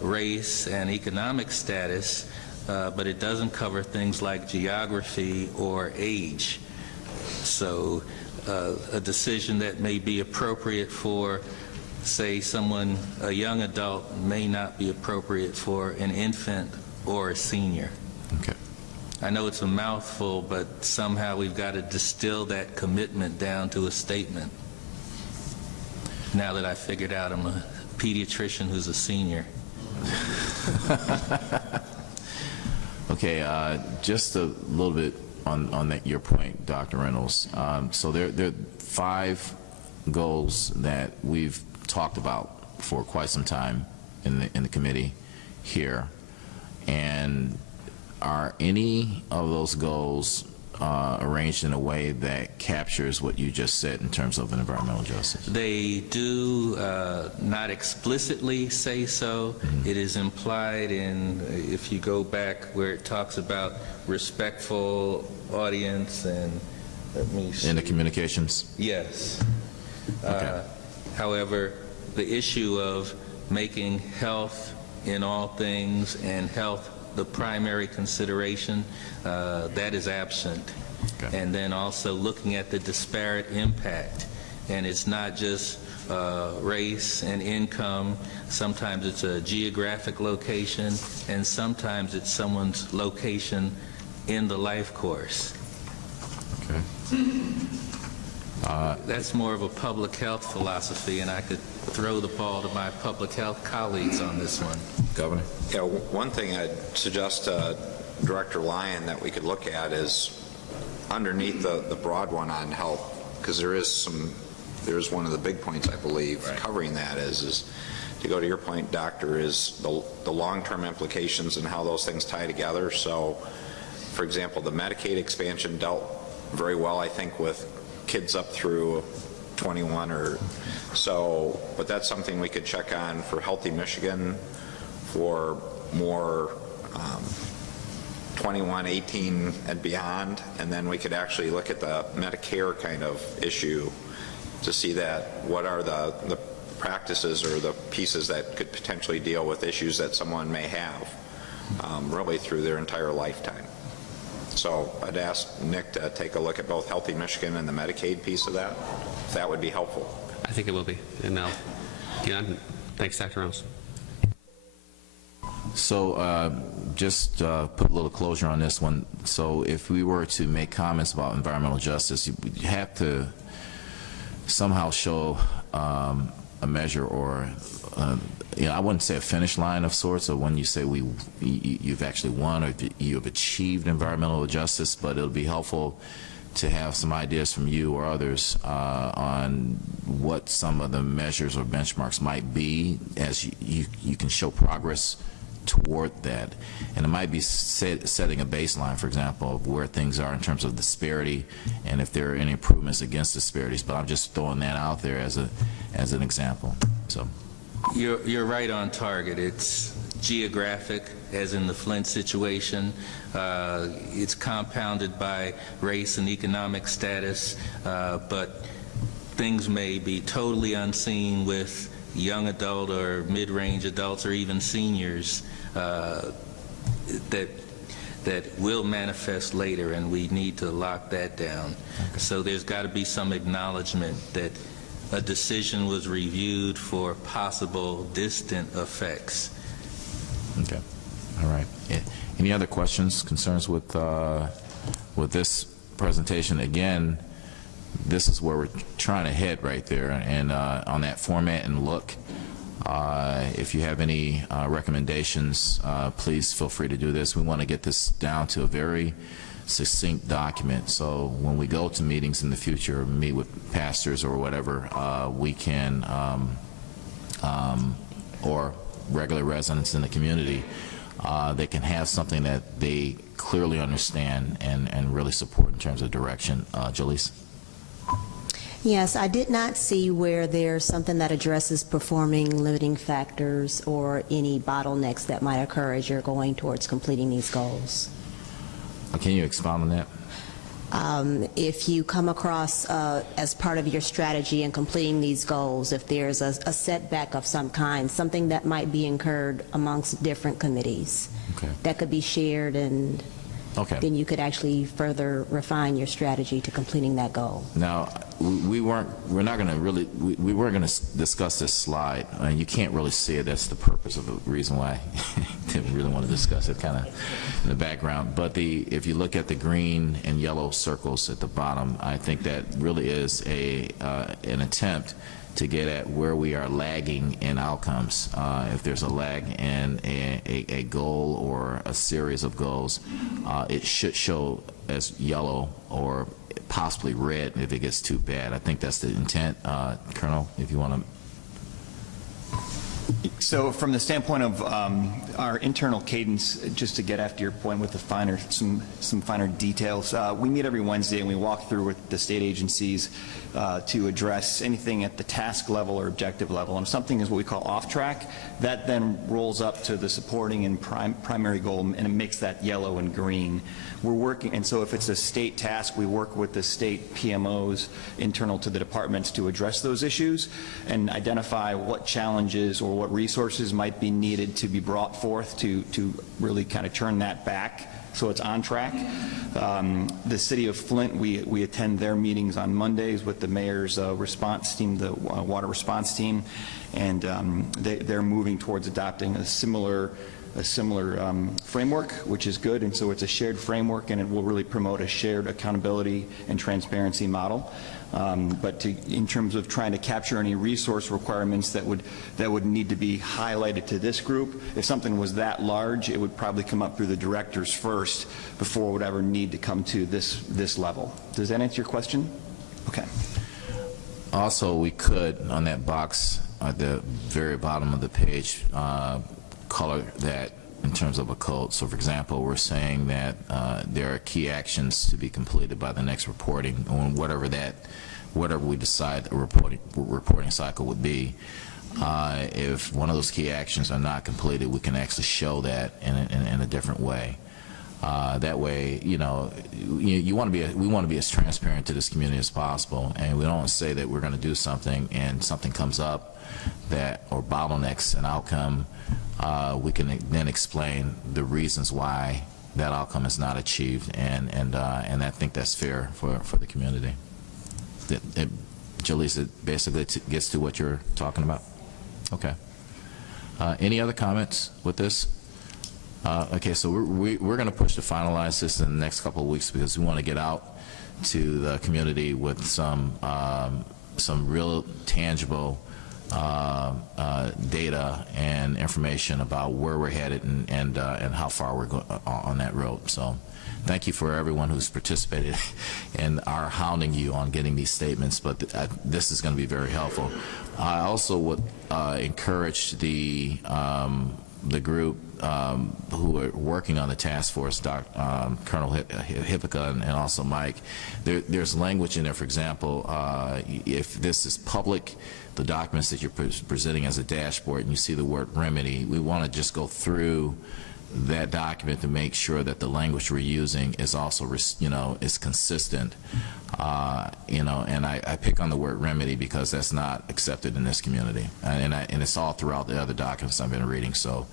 race and economic status, but it doesn't cover things like geography or age. So a decision that may be appropriate for, say, someone, a young adult, may not be appropriate for an infant or a senior. Okay. I know it's a mouthful, but somehow we've got to distill that commitment down to a statement. Now that I figured out I'm a pediatrician who's a senior. Okay, just a little bit on that, your point, Dr. Reynolds. So there are 5 goals that we've talked about for quite some time in the committee here, and are any of those goals arranged in a way that captures what you just said in terms of environmental justice? They do not explicitly say so. It is implied in, if you go back where it talks about respectful audience, and let me see. In the communications? Yes. Okay. However, the issue of making health in all things and health the primary consideration, that is absent. Okay. And then also looking at the disparate impact. And it's not just race and income. Sometimes it's a geographic location, and sometimes it's someone's location in the life course. Okay. That's more of a public health philosophy, and I could throw the ball to my public health colleagues on this one. Governor? Yeah, one thing I'd suggest, Director Lyon, that we could look at is underneath the broad one on health, because there is one of the big points, I believe, right, covering that is to go to your point, Doctor, is the long-term implications and how those things tie together. So, for example, the Medicaid expansion dealt very well, I think, with kids up through 21 or so, but that's something we could check on for Healthy Michigan for more 21, 18 and beyond, and then we could actually look at the Medicare kind of issue to see that what are the practices or the pieces that could potentially deal with issues that someone may have really through their entire lifetime. So I'd ask Nick to take a look at both Healthy Michigan and the Medicaid piece of that, if that would be helpful. I think it will be, and I'll get on. Thanks, Dr. Reynolds. So just put a little closure on this one. So if we were to make comments about environmental justice, you have to somehow show a measure or you know, I wouldn't say a finish line of sorts, or when you say you've actually won or you've achieved environmental justice, but it'll be helpful to have some ideas from you or others on what some of the measures or benchmarks might be as you can show progress toward that. And it might be setting a baseline, for example, of where things are in terms of disparity and if there are any improvements against disparities. But I'm just throwing that out there as an example. So you're right on target. It's geographic, as in the Flint situation. It's compounded by race and economic status, but things may be totally unseen with young adult or mid-range adults or even seniors that will manifest later, and we need to lock that down. Okay. So there's got to be some acknowledgement that a decision was reviewed for possible distant effects. Okay. All right. Any other questions, concerns with this presentation? Again, this is where we're trying to head right there, and on that format and look. If you have any recommendations, please feel free to do this. We want to get this down to a very succinct document, so when we go to meetings in the future, meet with pastors or whatever, we can, or regular residents in the community, they can have something that they clearly understand and really support in terms of direction. Jaleesa? Yes, I did not see where there's something that addresses performing limiting factors or any bottlenecks that might occur as you're going towards completing these goals. Can you expound on that? If you come across, as part of your strategy in completing these goals, if there's a setback of some kind, something that might be incurred amongst different committees, Okay. that could be shared, and Okay. then you could actually further refine your strategy to completing that goal. Now, we weren't going to discuss this slide. You can't really see it. That's the purpose of the reason why I didn't really want to discuss it, kind of in the background. But if you look at the green and yellow circles at the bottom, I think that really is an attempt to get at where we are lagging in outcomes. If there's a lag in a goal or a series of goals, it should show as yellow or possibly red if it gets too bad. I think that's the intent. Colonel, if you want to. So from the standpoint of our internal cadence, just to get after your point with the some finer details, we meet every Wednesday and we walk through with the state agencies to address anything at the task level or objective level. And if something is what we call off track, that then rolls up to the supporting and primary goal, and it makes that yellow and green. We're working, and so if it's a state task, we work with the state PMOs internal to the departments to address those issues and identify what challenges or what resources might be needed to be brought forth to really kind of turn that back so it's on track. The city of Flint, we attend their meetings on Mondays with the mayor's response team, the water response team, and they're moving towards adopting a similar framework, which is good. And so it's a shared framework, and it will really promote a shared accountability and transparency model. But in terms of trying to capture any resource requirements that would need to be highlighted to this group, if something was that large, it would probably come up through the directors first before it would ever need to come to this level. Does that answer your question? Okay. Also, we could, on that box at the very bottom of the page, color that in terms of a code. So, for example, we're saying that there are key actions to be completed by the next reporting on whatever we decide a reporting cycle would be. If one of those key actions are not completed, we can actually show that in a different way. That way, we want to be as transparent to this community as possible, and we don't say that we're going to do something and something comes up or bottlenecks an outcome. We can then explain the reasons why that outcome is not achieved, and I think that's fair for the community. Jaleesa, it basically gets to what you're talking about. Okay. Any other comments with this? Okay, so we're going to push to finalize this in the next couple of weeks because we want to get out to the community with some real tangible data and information about where we're headed and how far we're going on that road. So thank you for everyone who's participated and are hounding you on getting these statements, but this is going to be very helpful. I also would encourage the group who are working on the task force, Colonel Hippica and also Mike. There's language in there, for example, if this is public, the documents that you're presenting as a dashboard, and you see the word remedy, we want to just go through that document to make sure that the language we're using is also, is consistent. And I pick on the word remedy because that's not accepted in this community, and it's all throughout the other documents I've been reading. So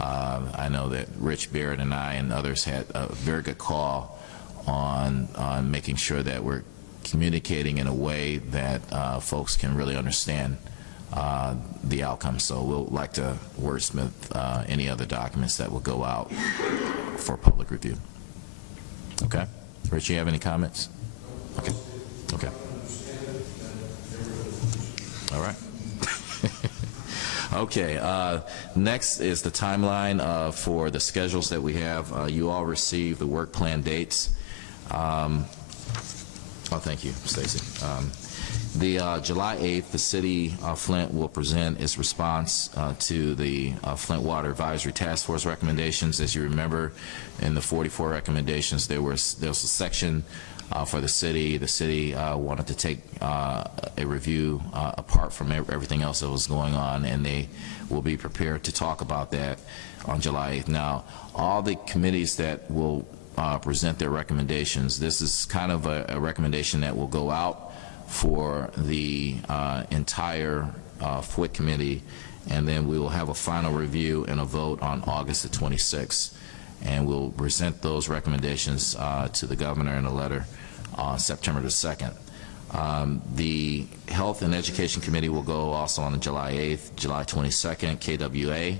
I know that Rich Barrett and I and others had a very good call on making sure that we're communicating in a way that folks can really understand the outcome. So we'll like to wordsmith any other documents that will go out for public review. Okay? Rich, you have any comments? Okay. Okay. All right. Okay. Next is the timeline for the schedules that we have. You all received the work plan dates. Oh, thank you, Stacy. The July 8th, the City of Flint will present its response to the Flint Water Advisory Task Force recommendations. As you remember, in the 44 recommendations, there was a section for the city. The city wanted to take a review apart from everything else that was going on, and they will be prepared to talk about that on July 8th. Now, all the committees that will present their recommendations. This is kind of a recommendation that will go out for the entire FWICC committee, and then we will have a final review and a vote on August the 26th. And we'll present those recommendations to the governor in a letter on September the 2nd. The Health and Education Committee will go also on July 8th, July 22nd, KWA,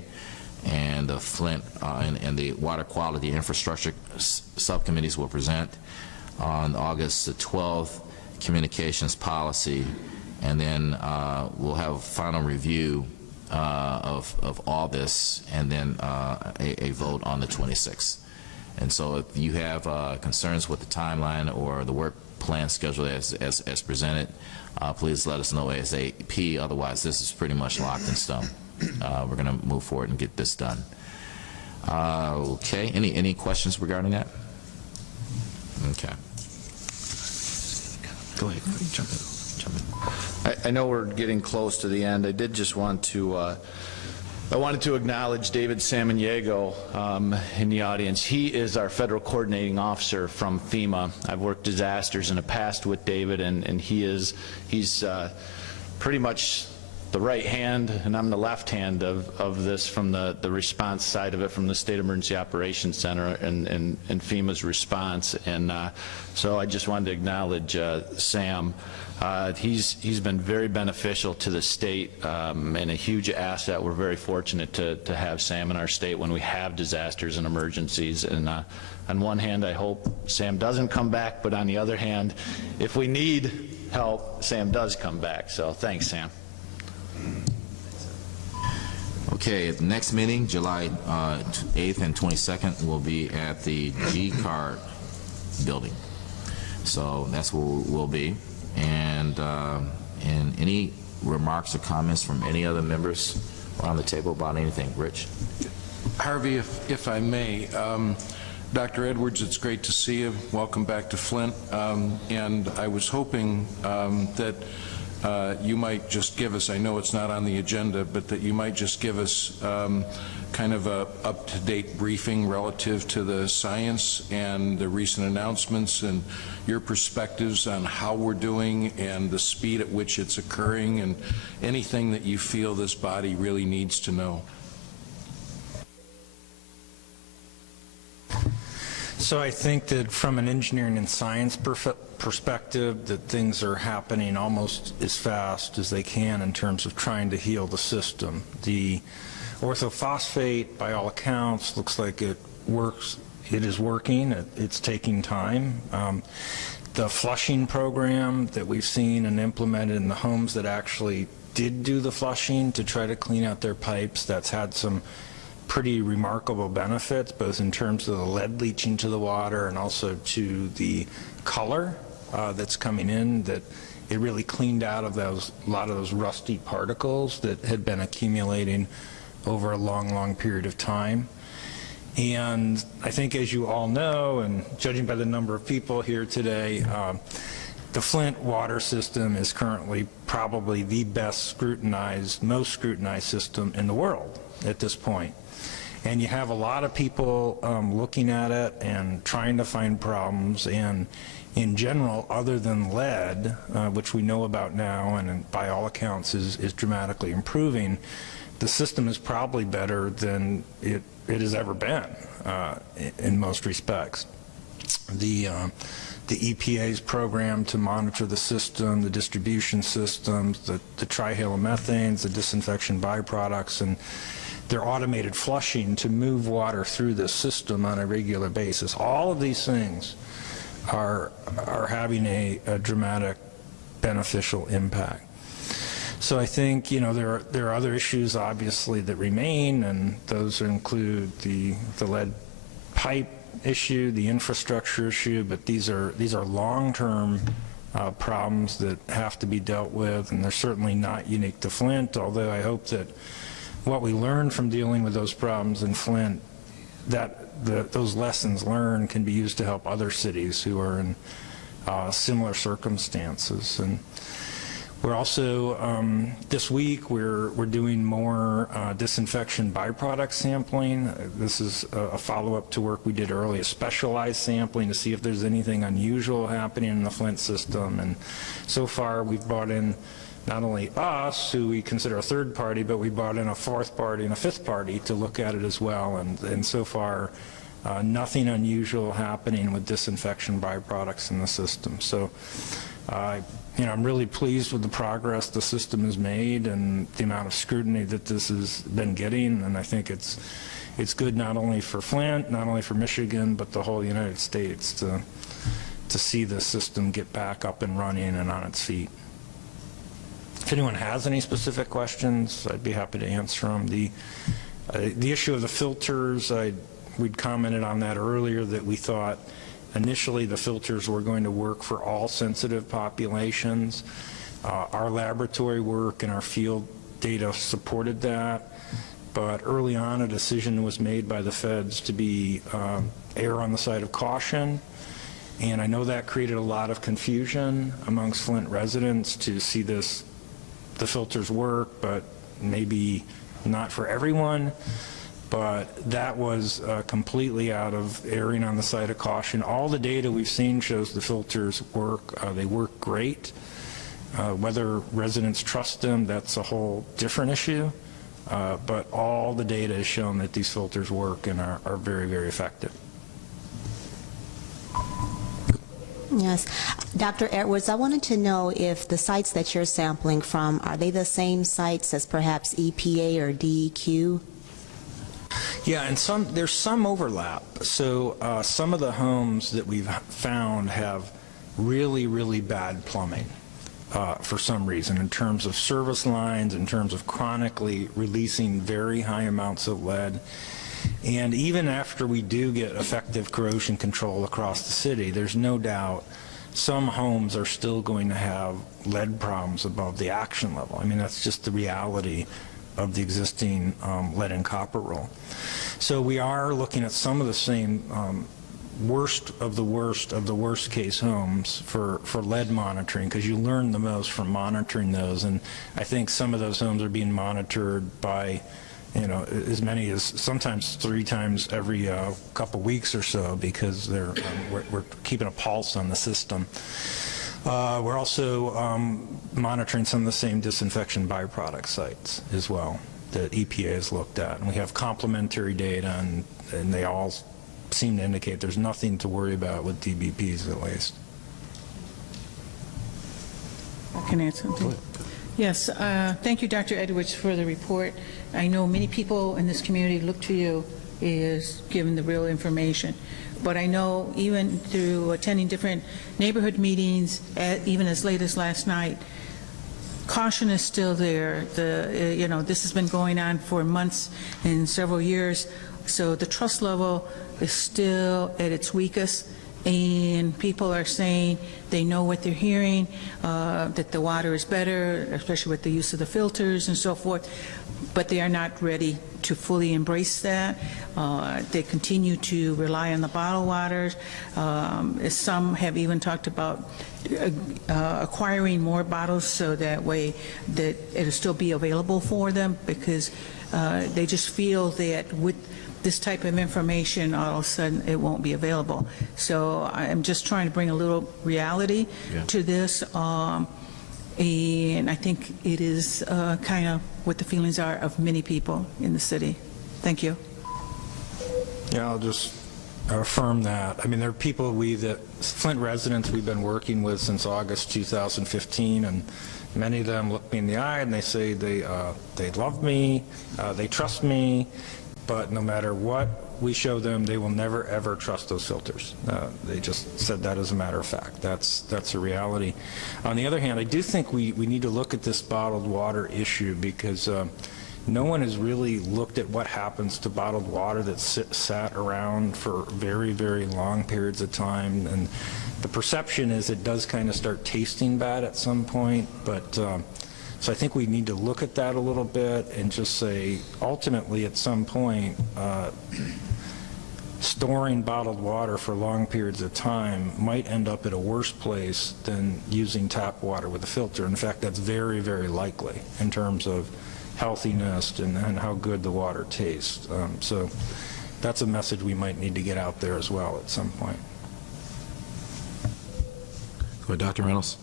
and the Flint and the Water Quality Infrastructure subcommittees will present on August the 12th, Communications Policy, and then we'll have a final review of all this, and then a vote on the 26th. And so if you have concerns with the timeline or the work plan schedule as presented, please let us know ASAP. Otherwise, this is pretty much locked in stone. We're going to move forward and get this done. Okay. Any questions regarding that? Okay. Go ahead. Jump in. I know we're getting close to the end. I did just want to, I wanted to acknowledge David Samaniego in the audience. He is our federal coordinating officer from FEMA. I've worked disasters in the past with David, and he's pretty much the right hand, and I'm the left hand of this from the response side of it, from the State Emergency Operations Center and FEMA's response. And so I just wanted to acknowledge Sam. He's been very beneficial to the state and a huge asset. We're very fortunate to have Sam in our state when we have disasters and emergencies. And on one hand, I hope Sam doesn't come back, but on the other hand, if we need help, Sam does come back. So thanks, Sam. Okay, the next meeting, July 8th and 22nd, will be at the G-Card building. So that's where we'll be. And any remarks or comments from any other members around the table about anything? Rich? Harvey, if I may, Dr. Edwards, it's great to see you. Welcome back to Flint. And I was hoping that you might just give us, I know it's not on the agenda, but that you might just give us kind of a up-to-date briefing relative to the science and the recent announcements and your perspectives on how we're doing and the speed at which it's occurring and anything that you feel this body really needs to know. So I think that from an engineering and science perspective, that things are happening almost as fast as they can in terms of trying to heal the system. The orthophosphate, by all accounts, looks like it works. It is working. It's taking time. The flushing program that we've seen and implemented in the homes that actually did do the flushing to try to clean out their pipes, that's had some pretty remarkable benefits, both in terms of the lead leaching to the water and also to the color that's coming in, that it really cleaned out of a lot of those rusty particles that had been accumulating over a long period of time. And I think, as you all know, and judging by the number of people here today, the Flint water system is currently probably the best scrutinized, most scrutinized system in the world at this point. And you have a lot of people looking at it and trying to find problems, and in general, other than lead, which we know about now and by all accounts is dramatically improving, the system is probably better than it has ever been in most respects. The EPA's program to monitor the system, the distribution systems, the trihalomethanes, the disinfection byproducts, and their automated flushing to move water through the system on a regular basis. All of these things are having a dramatic beneficial impact. So I think, you know, there are other issues obviously that remain, and those include the lead pipe issue, the infrastructure issue, but these are long-term problems that have to be dealt with, and they're certainly not unique to Flint, although I hope that what we learned from dealing with those problems in Flint, that those lessons learned can be used to help other cities who are in similar circumstances. And We're also, this week, we're doing more disinfection byproduct sampling. This is a follow-up to work we did earlier, specialized sampling to see if there's anything unusual happening in the Flint system. And so far, we've brought in not only us, who we consider a third party, but we brought in a fourth party and a fifth party to look at it as well. And so far, nothing unusual happening with disinfection byproducts in the system. So, I'm really pleased with the progress the system has made and the amount of scrutiny that this has been getting, and I think it's good not only for Flint, not only for Michigan, but the whole United States to see the system get back up and running and on its feet. If anyone has any specific questions, I'd be happy to answer them. The issue of the filters, we'd commented on that earlier, that we thought initially the filters were going to work for all sensitive populations. Our laboratory work and our field data supported that, but early on a decision was made by the feds to be err on the side of caution, and I know that created a lot of confusion amongst Flint residents to see the filters work, but maybe not for everyone. But that was completely out of erring on the side of caution. All the data we've seen shows the filters work. They work great. Whether residents trust them, that's a whole different issue. But all the data has shown that these filters work and are very, very effective. Yes. Dr. Edwards, I wanted to know if the sites that you're sampling from, are they the same sites as perhaps EPA or DEQ? Yeah, and there's some overlap. So some of the homes that we've found have really, really bad plumbing for some reason, in terms of service lines, in terms of chronically releasing very high amounts of lead. And even after we do get effective corrosion control across the city, there's no doubt some homes are still going to have lead problems above the action level. I mean, that's just the reality of the existing lead and copper rule. So we are looking at some of the same worst of the worst case homes for lead monitoring, because you learn the most from monitoring those, and I think some of those homes are being monitored by as many as sometimes 3 times every couple weeks or so, because we're keeping a pulse on the system. We're also monitoring some of the same disinfection byproduct sites as well that EPA has looked at. And we have complementary data, and they all seem to indicate there's nothing to worry about with DBPs at least. I can add something. Yes, thank you, Dr. Edwards, for the report. I know many people in this community look to you as giving the real information. But I know even through attending different neighborhood meetings, even as late as last night, caution is still there. This has been going on for months and several years, so the trust level is still at its weakest, and people are saying they know what they're hearing, that the water is better, especially with the use of the filters and so forth, but they are not ready to fully embrace that. They continue to rely on the bottled waters. Some have even talked about acquiring more bottles so that way that it'll still be available for them, because they just feel that with this type of information, all of a sudden it won't be available. So I'm just trying to bring a little reality to this. And I think it is kind of what the feelings are of many people in the city. Thank you. Yeah, I'll just affirm that. I mean, there are people Flint residents we've been working with since August 2015, and many of them look me in the eye and they say they love me, they trust me, but no matter what we show them, they will never ever trust those filters. They just said that as a matter of fact. That's a reality. On the other hand, I do think we need to look at this bottled water issue, because no one has really looked at what happens to bottled water that's sat around for very, very long periods of time. And the perception is it does kind of start tasting bad at some point, but so I think we need to look at that a little bit and just say, ultimately, at some point, storing bottled water for long periods of time might end up at a worse place than using tap water with a filter. In fact, that's very, very likely in terms of healthiness and how good the water tastes. So that's a message we might need to get out there as well at some point. Go ahead, Dr. Reynolds.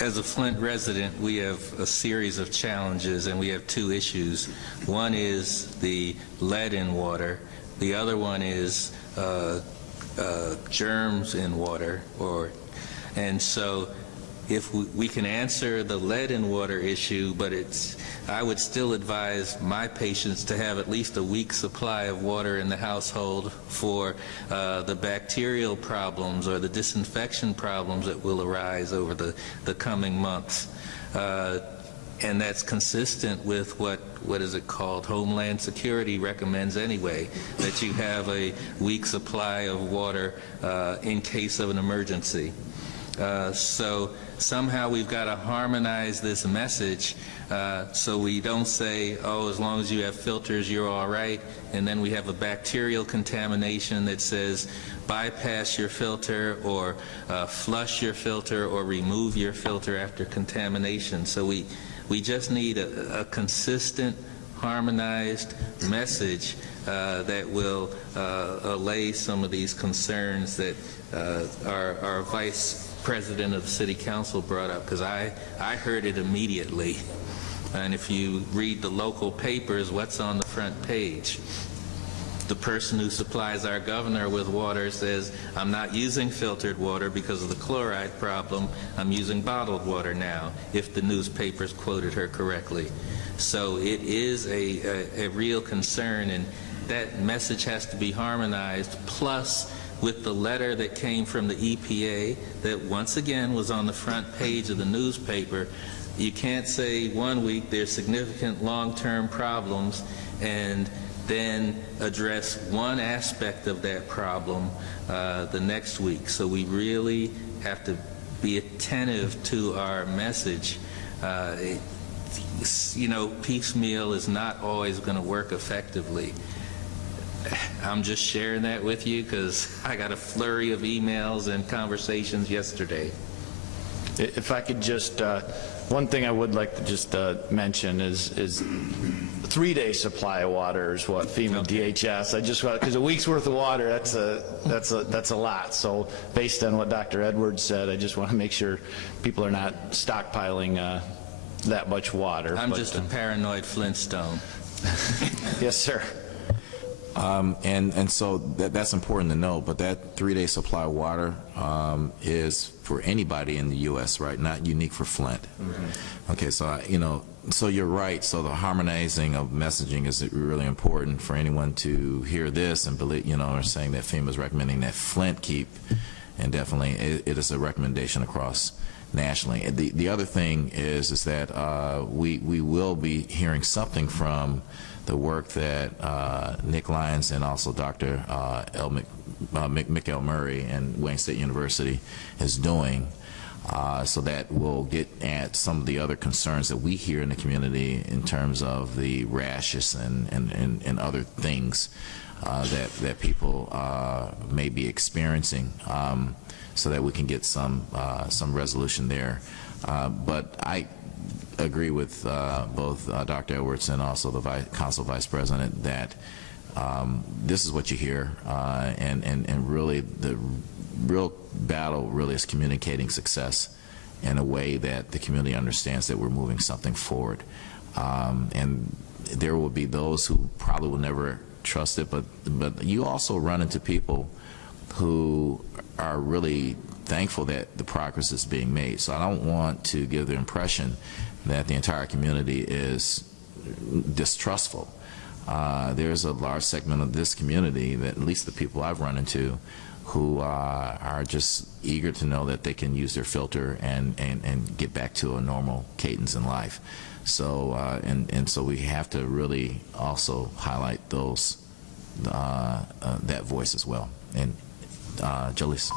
As a Flint resident, we have a series of challenges, and we have two issues. One is the lead in water. The other one is germs in water. And so if we can answer the lead in water issue, but I would still advise my patients to have at least a week's supply of water in the household for the bacterial problems or the disinfection problems that will arise over the coming months. And that's consistent with what is it called? Homeland Security recommends anyway, that you have a week's supply of water in case of an emergency. So somehow we've got to harmonize this message so we don't say, oh, as long as you have filters, you're all right, and then we have a bacterial contamination that says bypass your filter or flush your filter or remove your filter after contamination. So we just need a consistent, harmonized message that will allay some of these concerns that our Vice President of the City Council brought up, because I heard it immediately. And if you read the local papers, what's on the front page? The person who supplies our governor with water says, I'm not using filtered water because of the chloride problem, I'm using bottled water now, if the newspapers quoted her correctly. So it is a real concern, and that message has to be harmonized, plus with the letter that came from the EPA that once again was on the front page of the newspaper. You can't say one week there's significant long-term problems and then address one aspect of that problem the next week. So we really have to be attentive to our message. You know, piecemeal is not always going to work effectively. I'm just sharing that with you because I got a flurry of emails and conversations yesterday. If I could just, one thing I would like to just mention is 3-day supply of water is what FEMA DHS. I just want, because a week's worth of water, that's a lot. So based on what Dr. Edwards said, I just want to make sure people are not stockpiling that much water. I'm just a paranoid Flintstone. Yes, sir. And so that's important to know, but that 3-day supply of water is for anybody in the U.S., right? Not unique for Flint. Mm-hmm. Okay, so, you know, so you're right. So the harmonizing of messaging is really important for anyone to hear this and believe, you know, or saying that FEMA is recommending that Flint keep, and definitely it is a recommendation across nationally. The other thing is that we will be hearing something from the work that Nick Lyons and also Dr. Mikael Murray and Wayne State University is doing, so that will get at some of the other concerns that we hear in the community in terms of the rashes and other things that people may be experiencing, so that we can get some resolution there. But I agree with both Dr. Edwards and also the Council Vice President that this is what you hear, and really the real battle really is communicating success in a way that the community understands that we're moving something forward. And there will be those who probably will never trust it, but you also run into people who are really thankful that the progress is being made. So I don't want to give the impression that the entire community is distrustful. There's a large segment of this community, that at least the people I've run into, who are just eager to know that they can use their filter and get back to a normal cadence in life. So and so we have to really also highlight those that voice as well. And Jolice.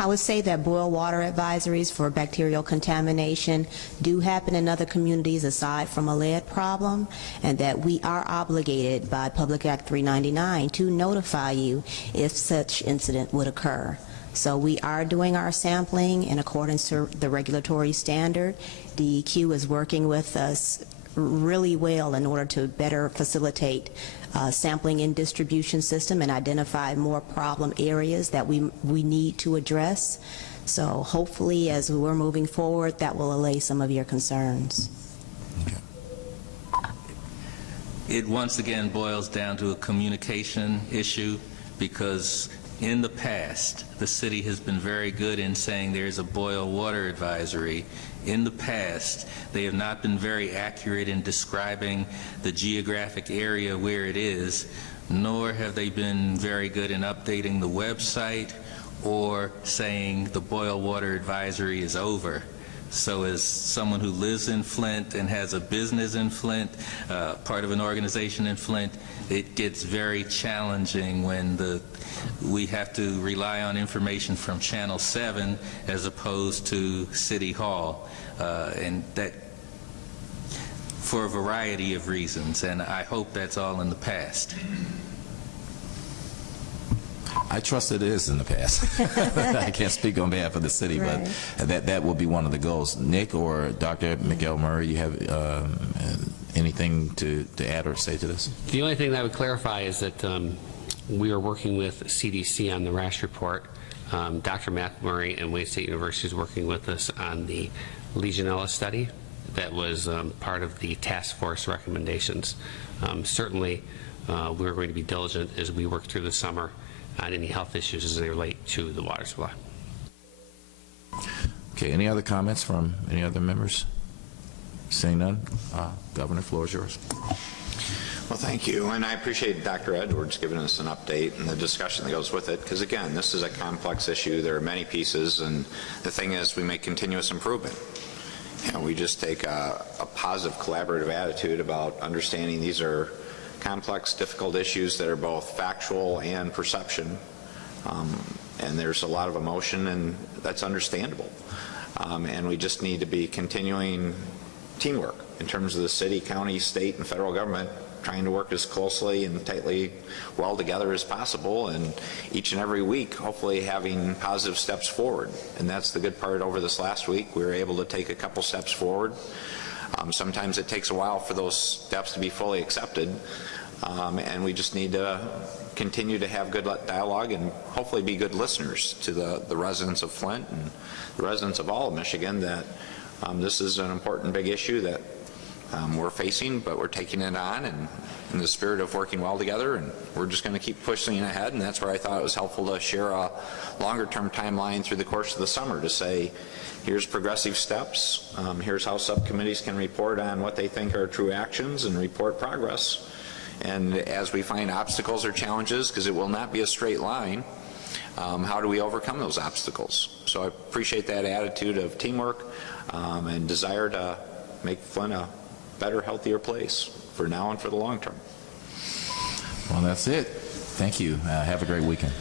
I would say that boil water advisories for bacterial contamination do happen in other communities aside from a lead problem, and that we are obligated by Public Act 399 to notify you if such incident would occur. So we are doing our sampling in accordance to the regulatory standard. DEQ is working with us really well in order to better facilitate sampling and distribution system and identify more problem areas that we need to address. So hopefully, as we're moving forward, that will allay some of your concerns. It once again boils down to a communication issue, because in the past, the city has been very good in saying there's a boil water advisory. In the past, they have not been very accurate in describing the geographic area where it is, nor have they been very good in updating the website or saying the boil water advisory is over. So as someone who lives in Flint and has a business in Flint, part of an organization in Flint, it gets very challenging when we have to rely on information from Channel 7 as opposed to City Hall, and that for a variety of reasons, and I hope that's all in the past. I trust it is in the past. I can't speak on behalf of the city, Right. but that will be one of the goals. Nick or Dr. Miguel Murray, you have anything to add or say to this? The only thing that I would clarify is that we are working with CDC on the rash report. Dr. Matt Murray and Wayne State University is working with us on the Legionella study that was part of the task force recommendations. Certainly, we're going to be diligent as we work through the summer on any health issues as they relate to the water supply. Okay, any other comments from any other members? Seeing none, Governor, floor is yours. Well, thank you, and I appreciate Dr. Edwards giving us an update and the discussion that goes with it, because again, this is a complex issue. There are many pieces, and the thing is, we make continuous improvement. And we just take a positive collaborative attitude about understanding these are complex, difficult issues that are both factual and perception, and there's a lot of emotion, and that's understandable. And we just need to be continuing teamwork in terms of the city, county, state, and federal government, trying to work as closely and tightly well together as possible, and each and every week hopefully having positive steps forward. And that's the good part. Over this last week we were able to take a couple steps forward. Sometimes it takes a while for those steps to be fully accepted, and we just need to continue to have good dialogue and hopefully be good listeners to the residents of Flint and the residents of all of Michigan, that this is an important big issue that we're facing, but we're taking it on and in the spirit of working well together, and we're just going to keep pushing ahead. And that's where I thought it was helpful to share a longer term timeline through the course of the summer to say, here's progressive steps, here's how subcommittees can report on what they think are true actions and report progress. And as we find obstacles or challenges, because it will not be a straight line, how do we overcome those obstacles? So I appreciate that attitude of teamwork and desire to make Flint a better, healthier place for now and for the long term. Well, that's it. Thank you. Have a great weekend.